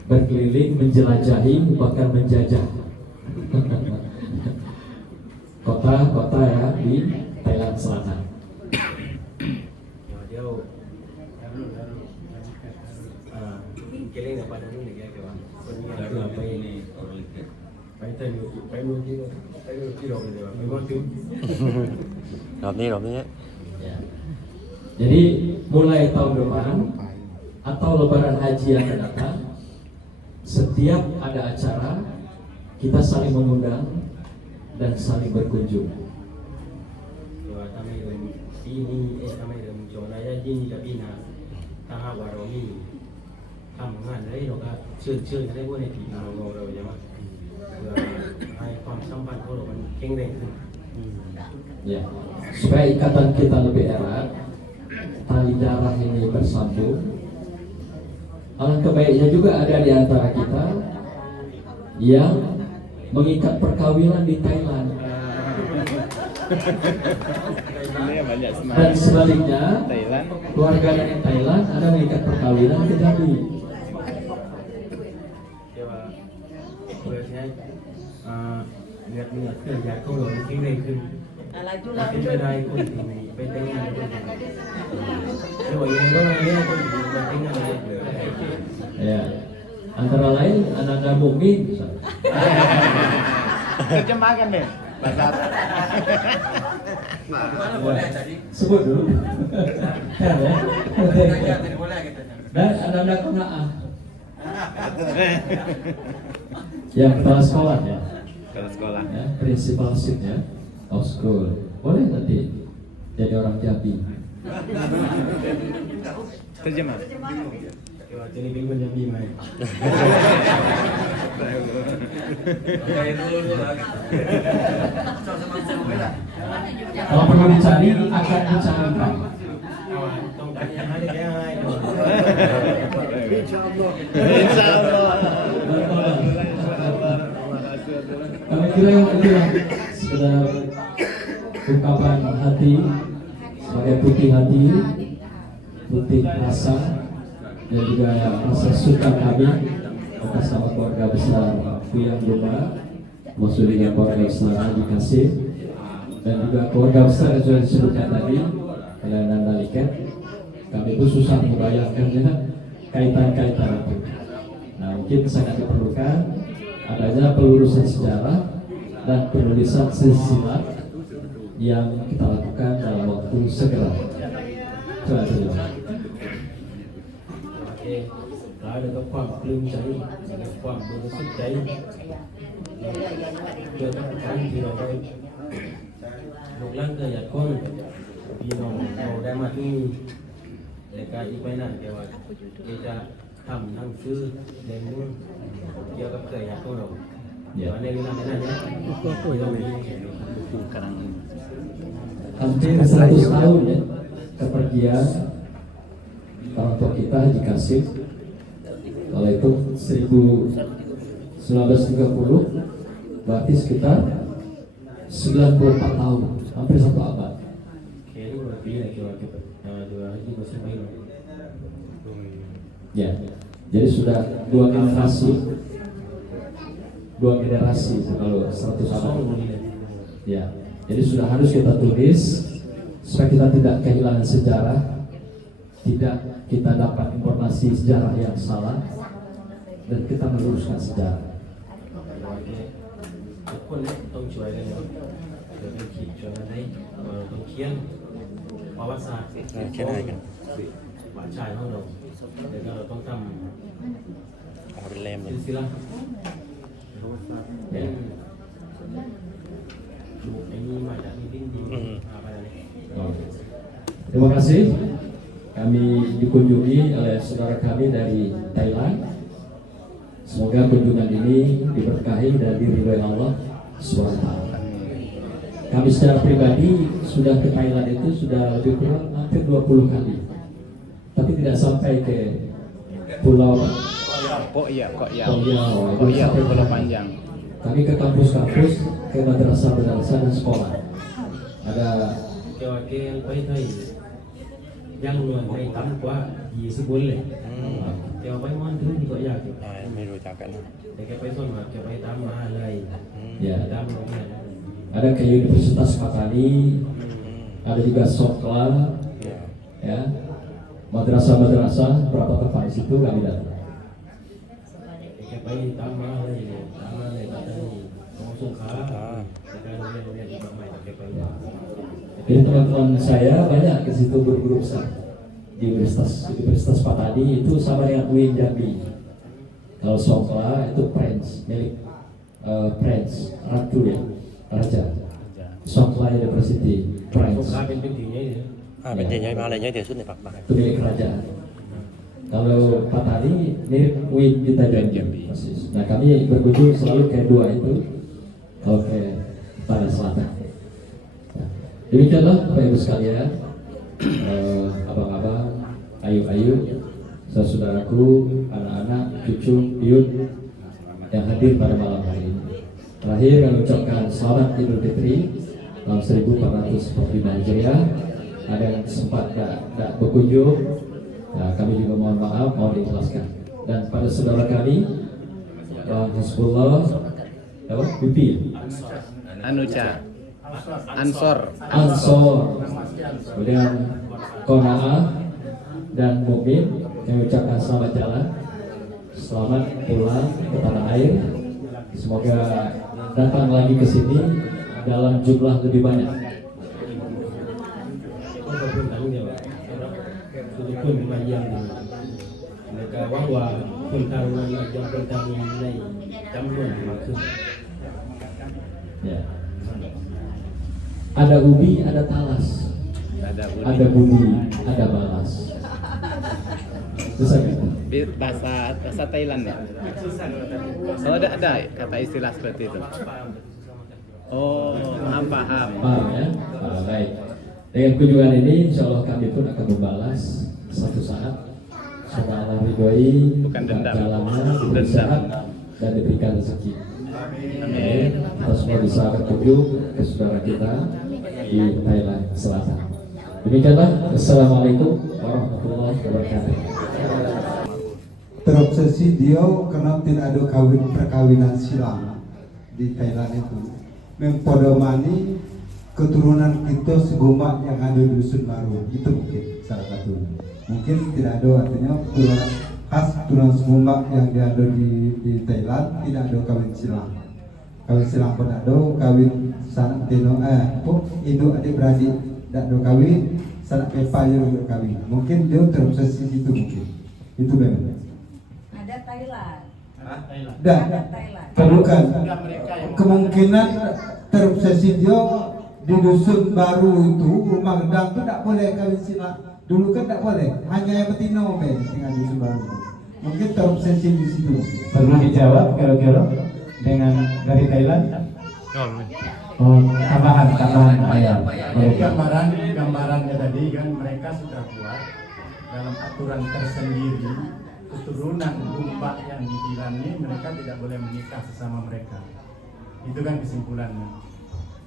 berkeliling, menjelajahi, bahkan menjajah kota-kota ya di Thailand Selatan. Kalian apa dah ni kaya kawan? Lalu apa ini? Pakai kilo ni dewa. Memang tu. รอบนี้ Jadi mulai tahun depan atau Lebaran Haji yang akan datang, setiap ada acara kita saling mengundang dan saling berkunjung. Ini kami dalam zona ya ini tapi na tahap waromi. Kami ada itu kan cer ada pun yang kita ngomong macam hai ความสัมพันธ์ของเรามันแข็งแรงขึ้น Ya, supaya ikatan kita lebih erat, tali darah ini bersambung. Alangkah baiknya juga ada di antara kita yang mengikat perkawinan di Thailand. Dan sebaliknya, keluarga dari Thailand ada mengikat perkawinan ke Jambi. Lihat kerja kau loh, kering kering. Tapi beda ikut ini, bedanya ada. Coba yang dua ini aku bedanya ada. Ya, antara lain anak-anak mukmin. Terjemahkan deh bahasa Mana boleh jadi? Sebut dulu. Ya. Tidak boleh kita. Dan anak-anak kenaah. Yang kepala sekolah ya. Ya, prinsipalshipnya of school. Boleh nanti jadi orang Jambi. terjemah. Jadi minggu Jambi main. Kalau perlu dicari akan dicarikan. Kami kira itulah sekedar ungkapan hati sebagai putih hati, putih rasa, dan juga rasa suka kami bersama keluarga besar Fuyang Goba, maksudnya keluarga besar Haji Kasim, dan juga keluarga besar yang sudah disebutkan tadi, kalian dan Daliket. Kami itu susah membayangkannya kaitan-kaitan itu. Nah, mungkin sangat diperlukan adanya pelurusan sejarah dan penulisan silsilah yang kita lakukan dalam waktu segera. Itu adalah. Ada kekuatan belum jadi, ada kekuatan belum selesai. Kita kan tidak boleh. Bukan kerja kon, bino mauได้มาที่รายการอีกไม่นานแต่ว่าจะทำหนังสือเล่มนึงเกี่ยวกับkerja konเราเดี๋ยวในเรื่องนั้นเนี่ยเรามีbuku sekarang ini. Hampir 100 tahun ya kepergian orang tua kita Haji Kasim. Kalau itu 1900 1930, berarti sekitar 94 tahun, hampir 1 abad. Ya, jadi sudah 2 generasi kalau 100 abad. Ya, jadi sudah harus kita tulis supaya kita tidak kehilangan sejarah, tidak kita dapat informasi sejarah yang salah, dan kita meluruskan sejarah. ทุกคนต้องช่วยกันเนาะเดี๋ยวเป็นขีดช่วยกันได้ต้องเขียนประวัติศาสตร์เขียนอะไรกันหวานชายของเราเดี๋ยวเราต้องทำเป็นเล่มเลยสิล่ะini macam meeting di apa ini? Terima kasih. Kami dikunjungi oleh saudara kami dari Thailand. Semoga kunjungan ini diberkahi dan diridhoi Allah SWT. Kami secara pribadi sudah ke Thailand itu sudah lebih kurang hampir 20 kali, tapi tidak sampai ke pulau Pulau Panjang. Kami ke kampus-kampus, ke madrasah-madrasah dan sekolah. Ada wakil baik baik yang luar baik tamu kuat di sekolah. Kalau baik mana tu juga ya. ไม่รู้จักกัน Kita baik tuan mak, kita baik tamu halai. Ya. Tamu ni. Ada ke Universitas Patani, ada juga Sokla, ya, madrasah-madrasah berapa tempat di situ kami datang. Kita baik tamu halai, tamu halai patani, langsung kalah. Kita lihat juga mai kita baik. Jadi teman-teman saya banyak ke situ berguru besar di Universitas Patani itu sama dengan UIN Jambi. Kalau Sokla itu Prince, milik Prince, Ratu ya, Raja. Sokla University, Prince. Sokla pintunya ya. Bên trên nhảy ba này nhảy tiền suốt này bạc. Itu milik kerajaan. Kalau Patani milik UIN kita Jambi. Nah kami berkunjung selalu ke dua itu, kalau ke Tanah Selatan. Demikianlah Bapak Ibu sekalian, abang-abang, ayu-ayu, saudaraku, anak-anak, cucu, piun yang hadir pada malam hari ini. Terakhir kami ucapkan selamat Idul Fitri tahun 1445 Hijriah. Ada yang sempat tidak berkunjung, nah, kami juga mohon maaf, mohon diikhlaskan. Dan pada saudara kami, Hasbullah, Bibi, Ansor, kemudian Kona'ah dan Mukmin, kami ucapkan selamat jalan, selamat pulang ke tanah air. Semoga datang lagi ke sini dalam jumlah lebih banyak. Ya. Ada ubi, ada talas, ada budi, ada balas. Susah kan? Bahasa Thailand ya. Kalau ada kata istilah seperti itu. Oh, paham. Paham ya? Baik. Dengan kunjungan ini, insya Allah kami pun akan membalas satu saat. Semoga Allah ridhoi, jalannya diberi sehat dan diberikan rezeki. Amin. Kita semua bisa berkunjung ke saudara kita di Thailand Selatan. Demikianlah. Assalamualaikum warahmatullahi wabarakatuh. Terobsesi dia karena tidak ada perkawinan silang di Thailand itu. Mempodomani keturunan kita segomak yang ada di dusun baru, itu mungkin salah satunya. Mungkin tidak ada, artinya keturunan khas keturunan segomak yang ada di Thailand tidak ada kawin silang. Kawin silang pun ada, kawin sanak tino induk adik beradik tidak ada kawin, sanak pepa yang ada kawin. Mungkin dia terobsesi itu mungkin. Itu memang. Ada Thailand. Dah, bukan. Kemungkinan terobsesi dia di dusun baru itu, rumah gedang itu tak boleh kawin silang. Dulu kan tak boleh, hanya yang betina tinggal di dusun baru. Mungkin terobsesi di situ. Perlu dijawab kira-kira dengan dari Thailand. Oh, tambahan ayat. Gambarannya tadi kan mereka sudah buat dalam aturan tersendiri keturunan Gumba yang di Thailand ini mereka tidak boleh menikah sesama mereka. Itu kan kesimpulannya.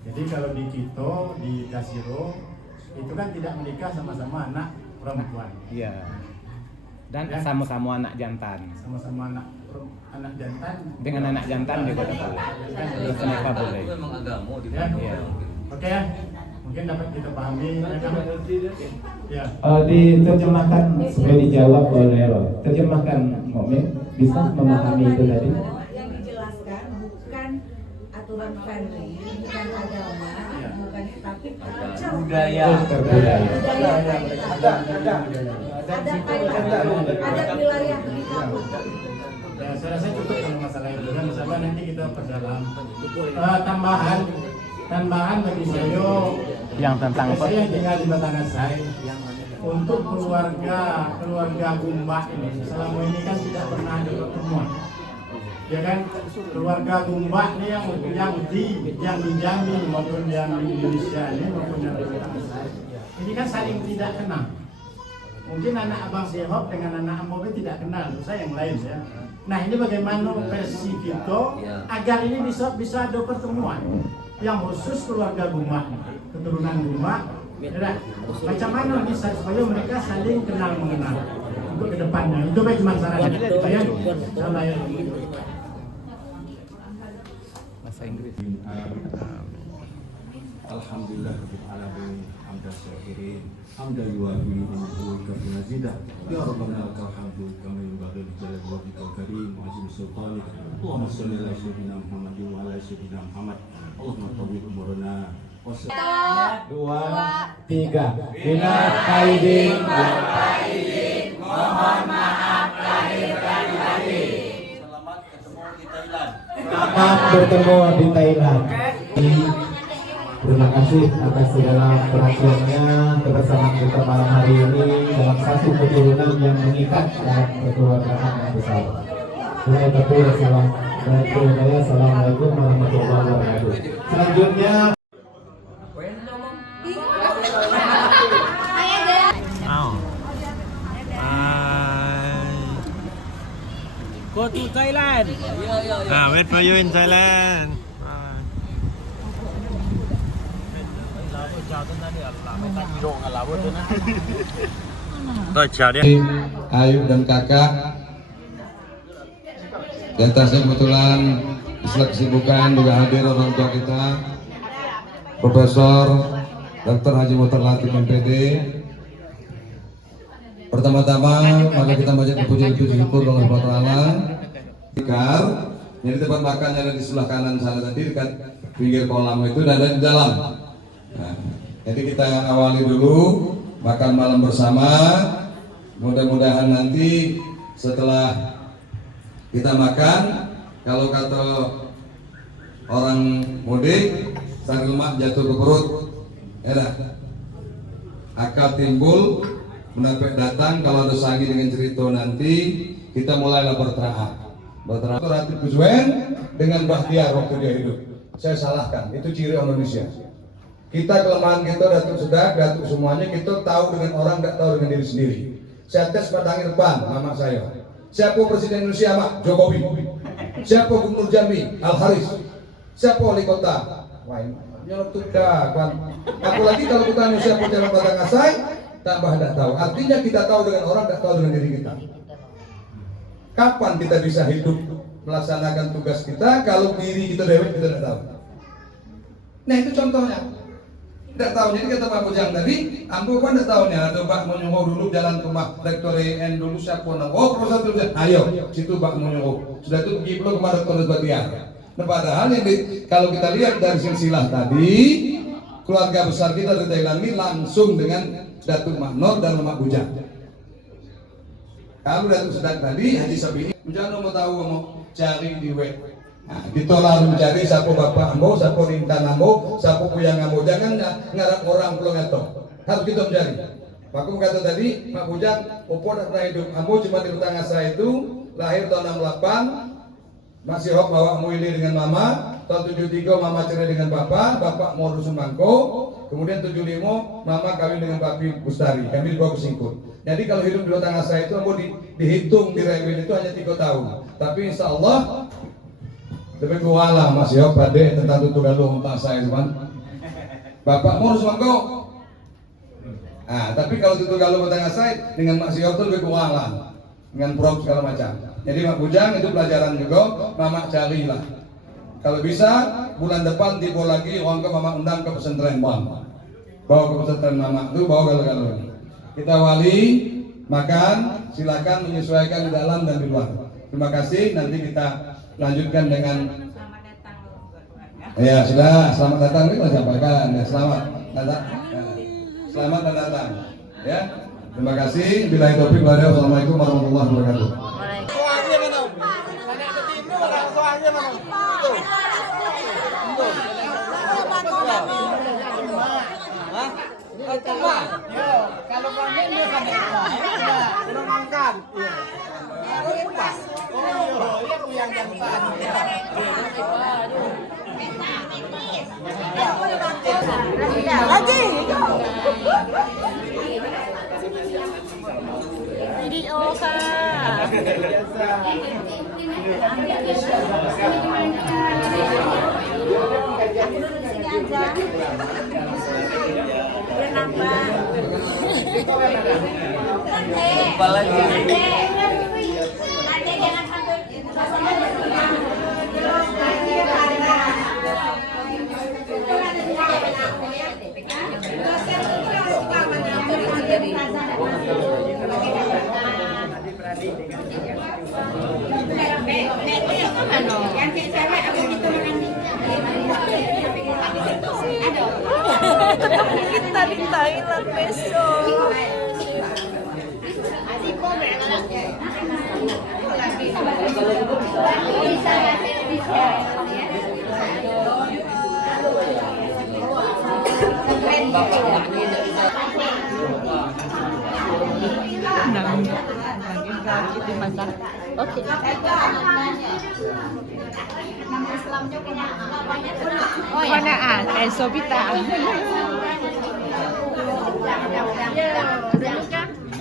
Jadi kalau di Quito, di Kasiro itu kan tidak menikah sama-sama anak perempuan. Iya. Dan Ya. sama-sama anak jantan. Sama-sama anak jantan. Dengan anak jantan juga tidak boleh. Kenapa boleh? Itu memang agama di Ya. Iya. Oke ya. Mungkin dapat kita pahami. Ya. Diterjemahkan supaya dijawab oleh terjemahkan Mukmin bisa memahami itu tadi. Yang dijelaskan bukan aturan family, bukan agama, bukan tapi culture. Budaya. Ada wilayah di kamu. Ya, saya rasa cukup kalau masalah itu kan, misalnya nanti kita perdalam. Tambahan bagi saya yang tentang saya yang tinggal di Batangasai untuk keluarga Gumba ini selama ini kan tidak pernah ada pertemuan. Ya kan, keluarga Gumba ini yang di Jambi maupun yang di Indonesia ini maupun yang di Batangasai ini kan saling tidak kenal. Mungkin anak Abang Sehop dengan anak Ambo tidak kenal, saya yang lain ya. Nah ini bagaimana versi kita agar ini bisa ada pertemuan yang khusus keluarga Gumba, keturunan Gumba. Ya, macam mana bisa supaya mereka saling kenal mengenal untuk kedepannya. Itu baik masalahnya. Ya, sama ya. Bahasa Inggris. Alhamdulillah rabbil alamin hamdan syakirin hamdan yuwafi ni'amahu wa yukafi mazidah ya rabbana lakal hamdu kama yanbaghi li jalali wajhikal karim wa azimi sultanik Allahumma shalli ala sayyidina Muhammadin wa ala sayyidina Muhammad Allahumma tawwil umurana. 2, 3. Minal aidin wal mohon maaf lahir dan batin. Selamat ketemu di Thailand. Selamat bertemu di Thailand. Terima kasih atas segala perhatiannya kebersamaan kita malam hari ini dalam satu keturunan yang mengikat dalam kekeluargaan yang besar. Assalamualaikum warahmatullahi wabarakatuh. Selanjutnya. Go to Thailand. Wait for you in Thailand. Ayub dan kakak di atasnya kebetulan setelah kesibukan juga hadir orang tua kita Profesor Dr. Haji Muhtar Latif MPD. Pertama-tama maka kita panjatkan puji syukur kepada Allah Taala. Tikar, jadi tempat makan yang ada di sebelah kanan sana tadi dekat pinggir kolam itu dan ada di dalam. Nah, jadi kita awali dulu makan malam bersama. Mudah-mudahan nanti setelah kita makan, kalau kata orang mudik, sari lemak jatuh ke perut, ya akal timbul, mendapat datang. Kalau ada sagi dengan cerita nanti, kita mulailah berterahat. Berterahat Guswen dengan Bahtiar waktu dia hidup. Saya salahkan, itu ciri Indonesia. Kita kelemahan kita, Datuk Sedak, Datuk semuanya, kita tahu dengan orang, tidak tahu dengan diri sendiri. Saya tes pada depan, mama saya. Siapa Presiden Indonesia, Mak? Jokowi. Siapa Gubernur Jambi? Al Haris. Siapa wali kota? Wah, nyolok tudah, kan. Apalagi kalau kita tanya siapa calon Batangasai, tambah tidak tahu. Artinya kita tahu dengan orang, tidak tahu dengan diri kita. Kapan kita bisa hidup melaksanakan tugas kita kalau diri kita dewek kita tidak tahu? Nah itu contohnya. Tidak tahu, jadi kata Pak Bujang tadi, ambo kan tidak tahu nih, ada Pak Munyuho dulu jalan ke rumah Rektor EN dulu siapa nang? Oh Profesor Tulisan, ayo, situ Pak Munyuho. Sudah itu pergi belum kemarin Rektor Bahtiar. Nah padahal yang kalau kita lihat dari silsilah tadi, keluarga besar kita di Thailand ini langsung dengan Datuk Maknor dan Mak Bujang. Kalau Datuk Sedak tadi, Haji Sabi'i, Bujang mau tahu mau cari di web. Nah, kita harus mencari siapa bapak ambo, siapa rintan ambo, siapa puyang ambo. Jangan ngarap orang pulang itu. Harus kita mencari. Pakum kata tadi, Pak Bujang, Opo tak pernah hidup. Ambo cuma di Batangasai itu lahir tahun 68, masih hok bawa ambo ini dengan mama. tahun 73 mama cerai dengan bapak mau rusun Mangko, kemudian 75 mama kawin dengan Papi Bustari, kami dibawa ke Singkut. Jadi kalau hidup di tangga saya itu mau dihitung di rewin itu hanya 3 tahun. Tapi insya Allah lebih kuala Mas ya pada tentang tutugaluh untuk saya teman. Bapak mau rusun Mangko. Tapi kalau tutugaluh tangga saya dengan Mas Yop itu lebih kuala dengan prop segala macam. Jadi Mak Bujang itu pelajaran juga, mama carilah. Kalau bisa bulan depan tiba lagi orang ke mama undang ke pesantren Bang. Bawa ke pesantren mama itu bawa galau-galau. Kita wali makan, silakan menyesuaikan di dalam dan di luar. Terima kasih. Nanti kita lanjutkan dengan ya sudah, selamat datang ini kita sampaikan ya, selamat datang. Selamat datang ya. Terima kasih. Billahi taufiq wal hidayah. Wassalamualaikum warahmatullahi wabarakatuh. Kalau panen dia udah makan. Iya yang jantan. Lagi. Video kah? Lupa lagi. Kita Thailand besok. Kita masak. Oke. Nama Islamnya punya namanya Oh ya. Mana Sobita.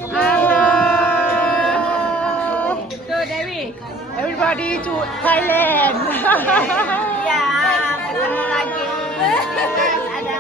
Halo. So Dewi, everybody to Thailand. Ya, ketemu lagi. Ada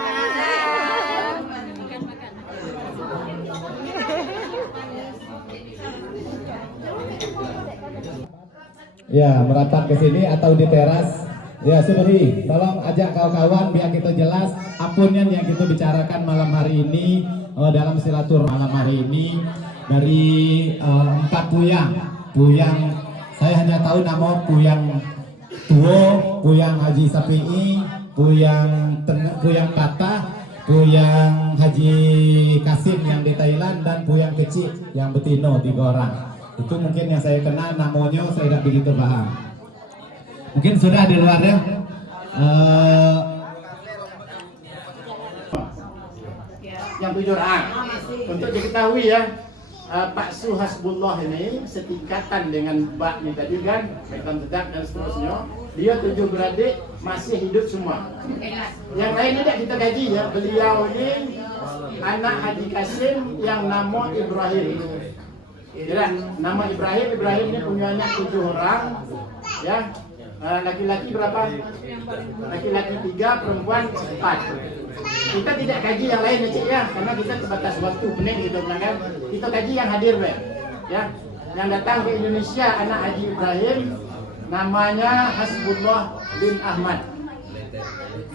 Ya, merapat ke sini atau di teras. Ya, Subri, tolong ajak kawan-kawan biar kita jelas apunnya yang kita bicarakan malam hari ini dalam silaturahmi malam hari ini dari 4 puyang. Puyang saya hanya tahu nama Puyang Tuo, Puyang Haji Sapi'i, Puyang Patah, Puyang Haji Kasim yang di Thailand, dan Puyang kecil yang Betino 3 orang. Itu mungkin yang saya kenal, namanya saya tidak begitu paham. Mungkin sudah di luar ya. Yang 7 orang. Untuk diketahui ya, Pak Su Hasbullah ini setingkatan dengan Mbak ini tadi kan, Mekan Tedak dan seterusnya. Dia 7 beradik masih hidup semua. Yang lain tidak kita gaji ya. Beliau ini anak Haji Kasim yang nama Ibrahim. Ya, nama Ibrahim ini punya anak 7 orang, ya. Laki-laki berapa? Laki-laki 3, perempuan 4. Kita tidak kaji yang lain ya, Cik ya, karena kita terbatas waktu pening gitu kan. Kita kaji yang hadir, Be. Ya. Yang datang ke Indonesia anak Haji Ibrahim namanya Hasbullah bin Ahmad.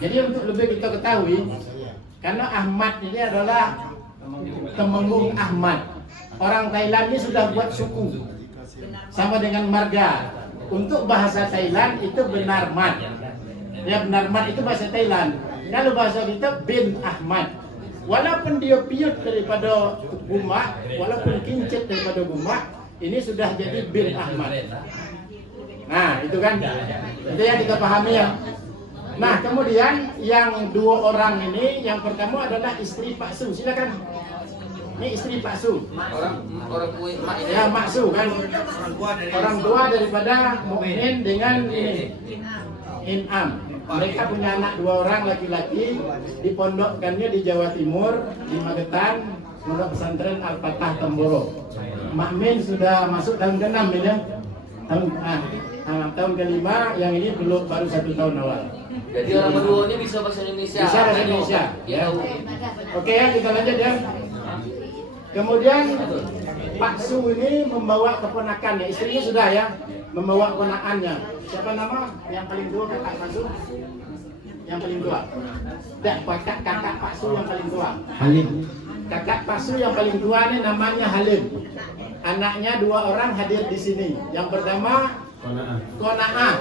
Jadi untuk lebih kita ketahui, karena Ahmad ini adalah Temenggung Ahmad. Orang Thailand ini sudah buat suku sama dengan marga. Untuk bahasa Thailand itu Benarmat. Ya, Benarmat itu bahasa Thailand. Kalau bahasa kita bin Ahmad. Walaupun dia piut daripada Gumak, walaupun kincit daripada Gumak, ini sudah jadi bin Ahmad. Nah, itu kan. Itu yang kita pahami ya. Nah, kemudian yang 2 orang ini, yang pertama adalah istri Pak Su. Silakan. Ini istri Pak Su. Orang kue mak ini. Ya, Mak Su kan. Orang tua daripada Mukmin dengan ini Inam. Mereka punya anak 2 orang laki-laki, dipondokkannya di Jawa Timur, di Magetan, Pondok Pesantren Al-Fatah Temboro. Mak Min sudah masuk tahun ke-6 ini ya. Tahun ke-5, yang ini belum, baru 1 tahun awal. Jadi orang berdua ini bisa bahasa Indonesia. Bisa bahasa Indonesia. Ya. Oke ya, kita lanjut ya. Kemudian Pak Su ini membawa keponakannya, istrinya sudah ya, membawa keponakannya. Siapa nama yang paling tua kakak Pak Su? Yang paling tua? Tidak, kakak Pak Su yang paling tua. Halim. Kakak Pak Su yang paling tua ini namanya Halim. Anaknya 2 orang hadir di sini. Yang pertama Kona'ah.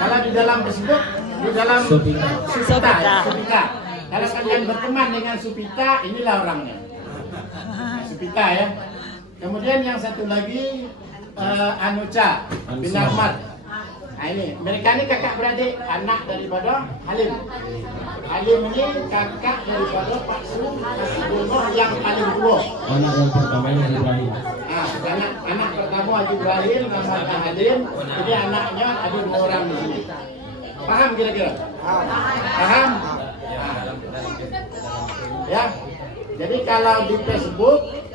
Kalau di dalam Facebook, di dalam Supita. Kalau kalian berteman dengan Supita, inilah orangnya. Supita ya. Kemudian yang satu lagi Anucha bin Ahmad. Nah ini, mereka ini kakak beradik, anak daripada Halim. Halim ini kakak daripada Pak Su Hasibullah yang paling tua. Anak yang pertama ini Ibrahim. Anak pertama Haji Ibrahim, namanya Halim. Jadi anaknya ada 2 orang di sini. Paham kira-kira? Paham? Ya. Jadi kalau di Facebook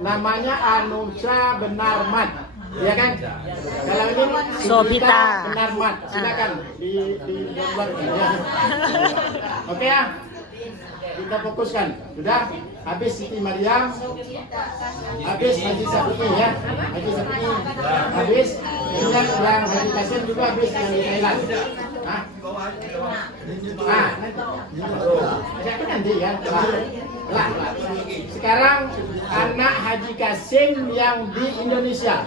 namanya Anucha Benarmat, ya kan? Kalau ini Supita Benarmat, silakan di gambar ya. Oke ya, kita fokuskan. Sudah habis Siti Maryam, habis Haji Safi'i ya, Haji Safi'i habis, kemudian yang Haji Kasim juga habis yang di Thailand. Nanti ya. Sekarang anak Haji Kasim yang di Indonesia.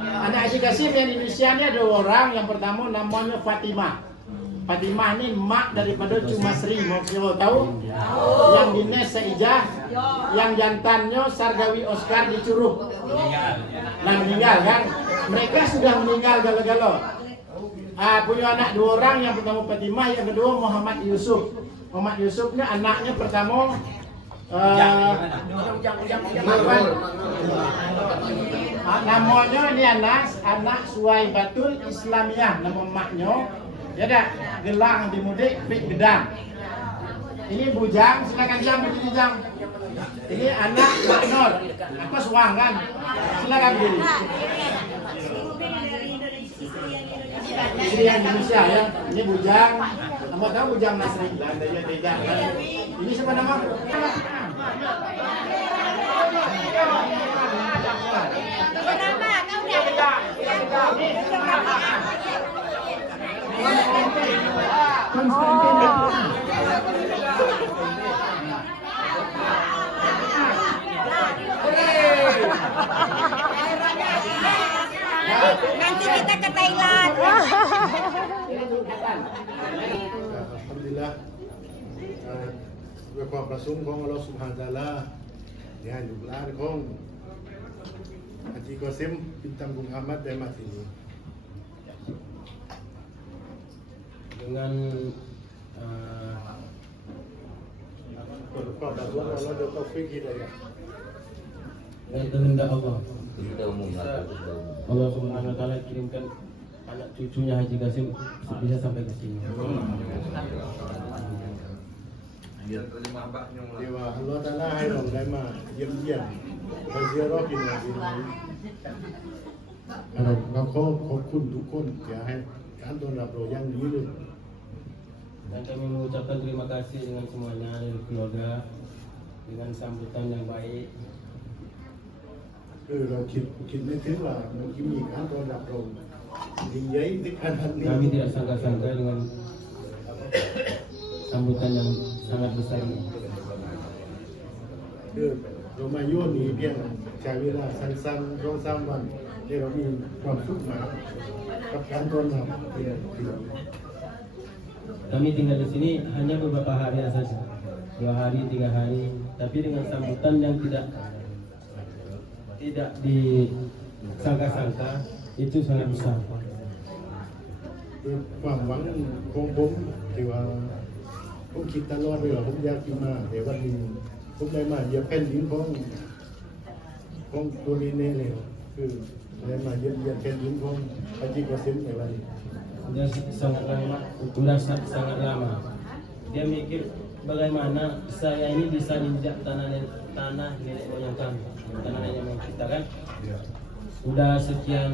Anak Haji Kasim yang di Indonesia ini ada 2 orang. Yang pertama namanya Fatimah. Fatimah ini mak daripada Cumasri. Mau tahu? Yang di Nes Seijah, yang jantannya Sargawi Oscar di Curug. Nah meninggal kan? Mereka sudah meninggal galo-galo. Punya anak 2 orang. Yang pertama Fatimah, yang kedua Muhammad Yusuf. Muhammad Yusufnya anaknya pertama namanya ini anak Suwaibatul Islamiyah, nama maknya. Ya dah, gelang dimudik pik gedang. Ini bujang, silakan jam berdiri jam. Ini anak Mak Nur. Apa suang kan? Silakan berdiri. Istri yang Indonesia ya. Ini bujang. Kamu tahu bujang Nasri? Ini siapa nama? Nanti kita ke Thailand. Alhamdulillah,ด้วยความประสงค์ของอัลเลาะห์ซุบฮานะฮูวะตะอาลาเนี่ยลูกหลานของHaji Qasim Bintang Bung Ahmadได้มาที่นี่ dengan berdoa Allah dan taufik hidayah. Dan kehendak Allah. Allah Subhanahu wa taala kirimkan anak cucunya Haji Qasim bisa sampai ke sini. Dewa Allah Taala ให้เราได้มาเยี่ยมเยียนมาเยี่ยรอบกินอาหารเราขอบคุณทุกคนที่ให้การต้อนรับเราอย่างดีเลย Dan kami mengucapkan terima kasih dengan semuanya dari keluarga dengan sambutan yang baik. เราคิดไม่ถึงว่ามันจะมีการต้อนรับเรายิ่งใหญ่ถึงขนาดนี้ Kami tidak sangka-sangka dengan sambutan yang sangat besar ini. เรามาโยนนี้เพียงใช้เวลาสั้นๆ2-3 วันที่เรามีความสุขมากกับการต้อนรับที่ Kami tinggal di sini hanya beberapa hari saja, 2 hari, 3 hari, tapi dengan sambutan yang tidak disangka-sangka itu sangat besar. ความหวังของผมที่ว่าผมคิดตลอดเลยว่าผมอยากกินมาแต่วันนี้ผมได้มาเหยียบแผ่นดินของตัวนี้เลยคือได้มาเหยียบแผ่นดินของHaji Qasimในวันนี้ sangat lama. Dia mikir bagaimana saya ini bisa injak tanah nenek moyang kami, tanah nenek moyang kita kan. Udah sekian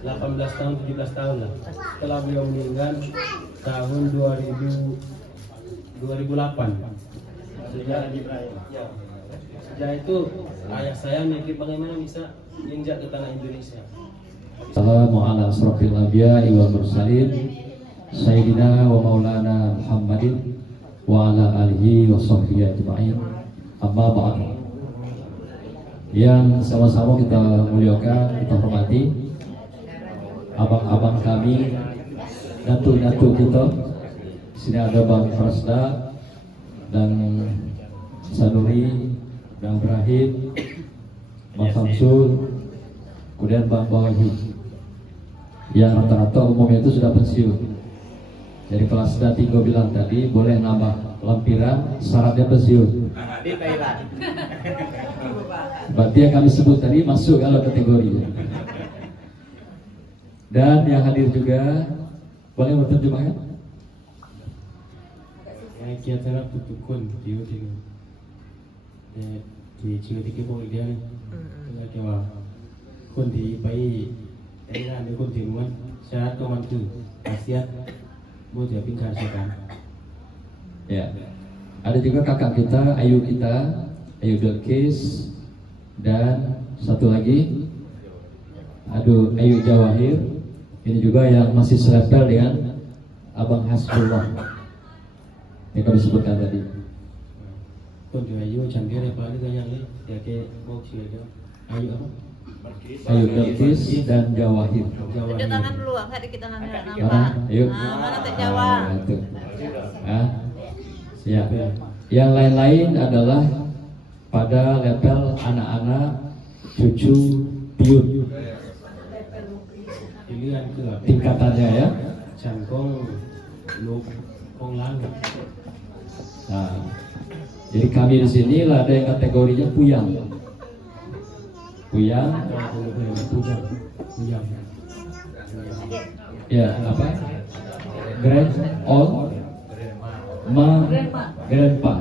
18 tahun, 17 tahun lah. Setelah beliau meninggal tahun 2008. Sejak itu ayah saya mikir bagaimana bisa injak ke tanah Indonesia. Assalamualaikum warahmatullahi wabarakatuh. Sayyidina wa maulana Muhammadin wa ala alihi wa sahbihi ajma'in. Amma ba'd. Yang sama-sama kita muliakan, kita hormati abang-abang kami, datu-datu kita. Sini ada Bang Frasda dan Sanuri, Bang Ibrahim, Bang Samsul, kemudian Bang Bawahi. Yang rata-rata umumnya itu sudah pensiun. Jadi kalau sudah Tigo bilang tadi boleh nambah lampiran, syaratnya pensiun. Di Thailand. Berarti yang kami sebut tadi masuk kalau kategori. Dan yang hadir juga boleh berterjemahkan? Kita nak tutukun dia tengok. Di cerita boleh dia ni. Kita kiraคนที่ไปแต่งงานในคนที่มันชาติก็มันคืออาเซียนbuat dia pingkan sekarang. Ya, ada juga kakak kita, Ayu Bilkis, dan satu lagi, Ayu Jawahir. Ini juga yang masih selepel dengan Abang Hasbullah yang kami sebutkan tadi. Kon juga Ayu cantik apa lagi yang ni dia ke mau cerita Ayu apa? Ayu Bilkis dan Jawahir. Tunjuk tangan dulu, nggak kita nampak. Ayo. Mana tak Jawa? Siap. Yang lain-lain adalah pada level anak-anak, cucu, piut. Pilihan ke tingkatannya ya. Cangkong, luk, kong langit. Nah, jadi kami di sini lah ada yang kategorinya puyang. Puyang. Ya, apa? Grand old grandpa.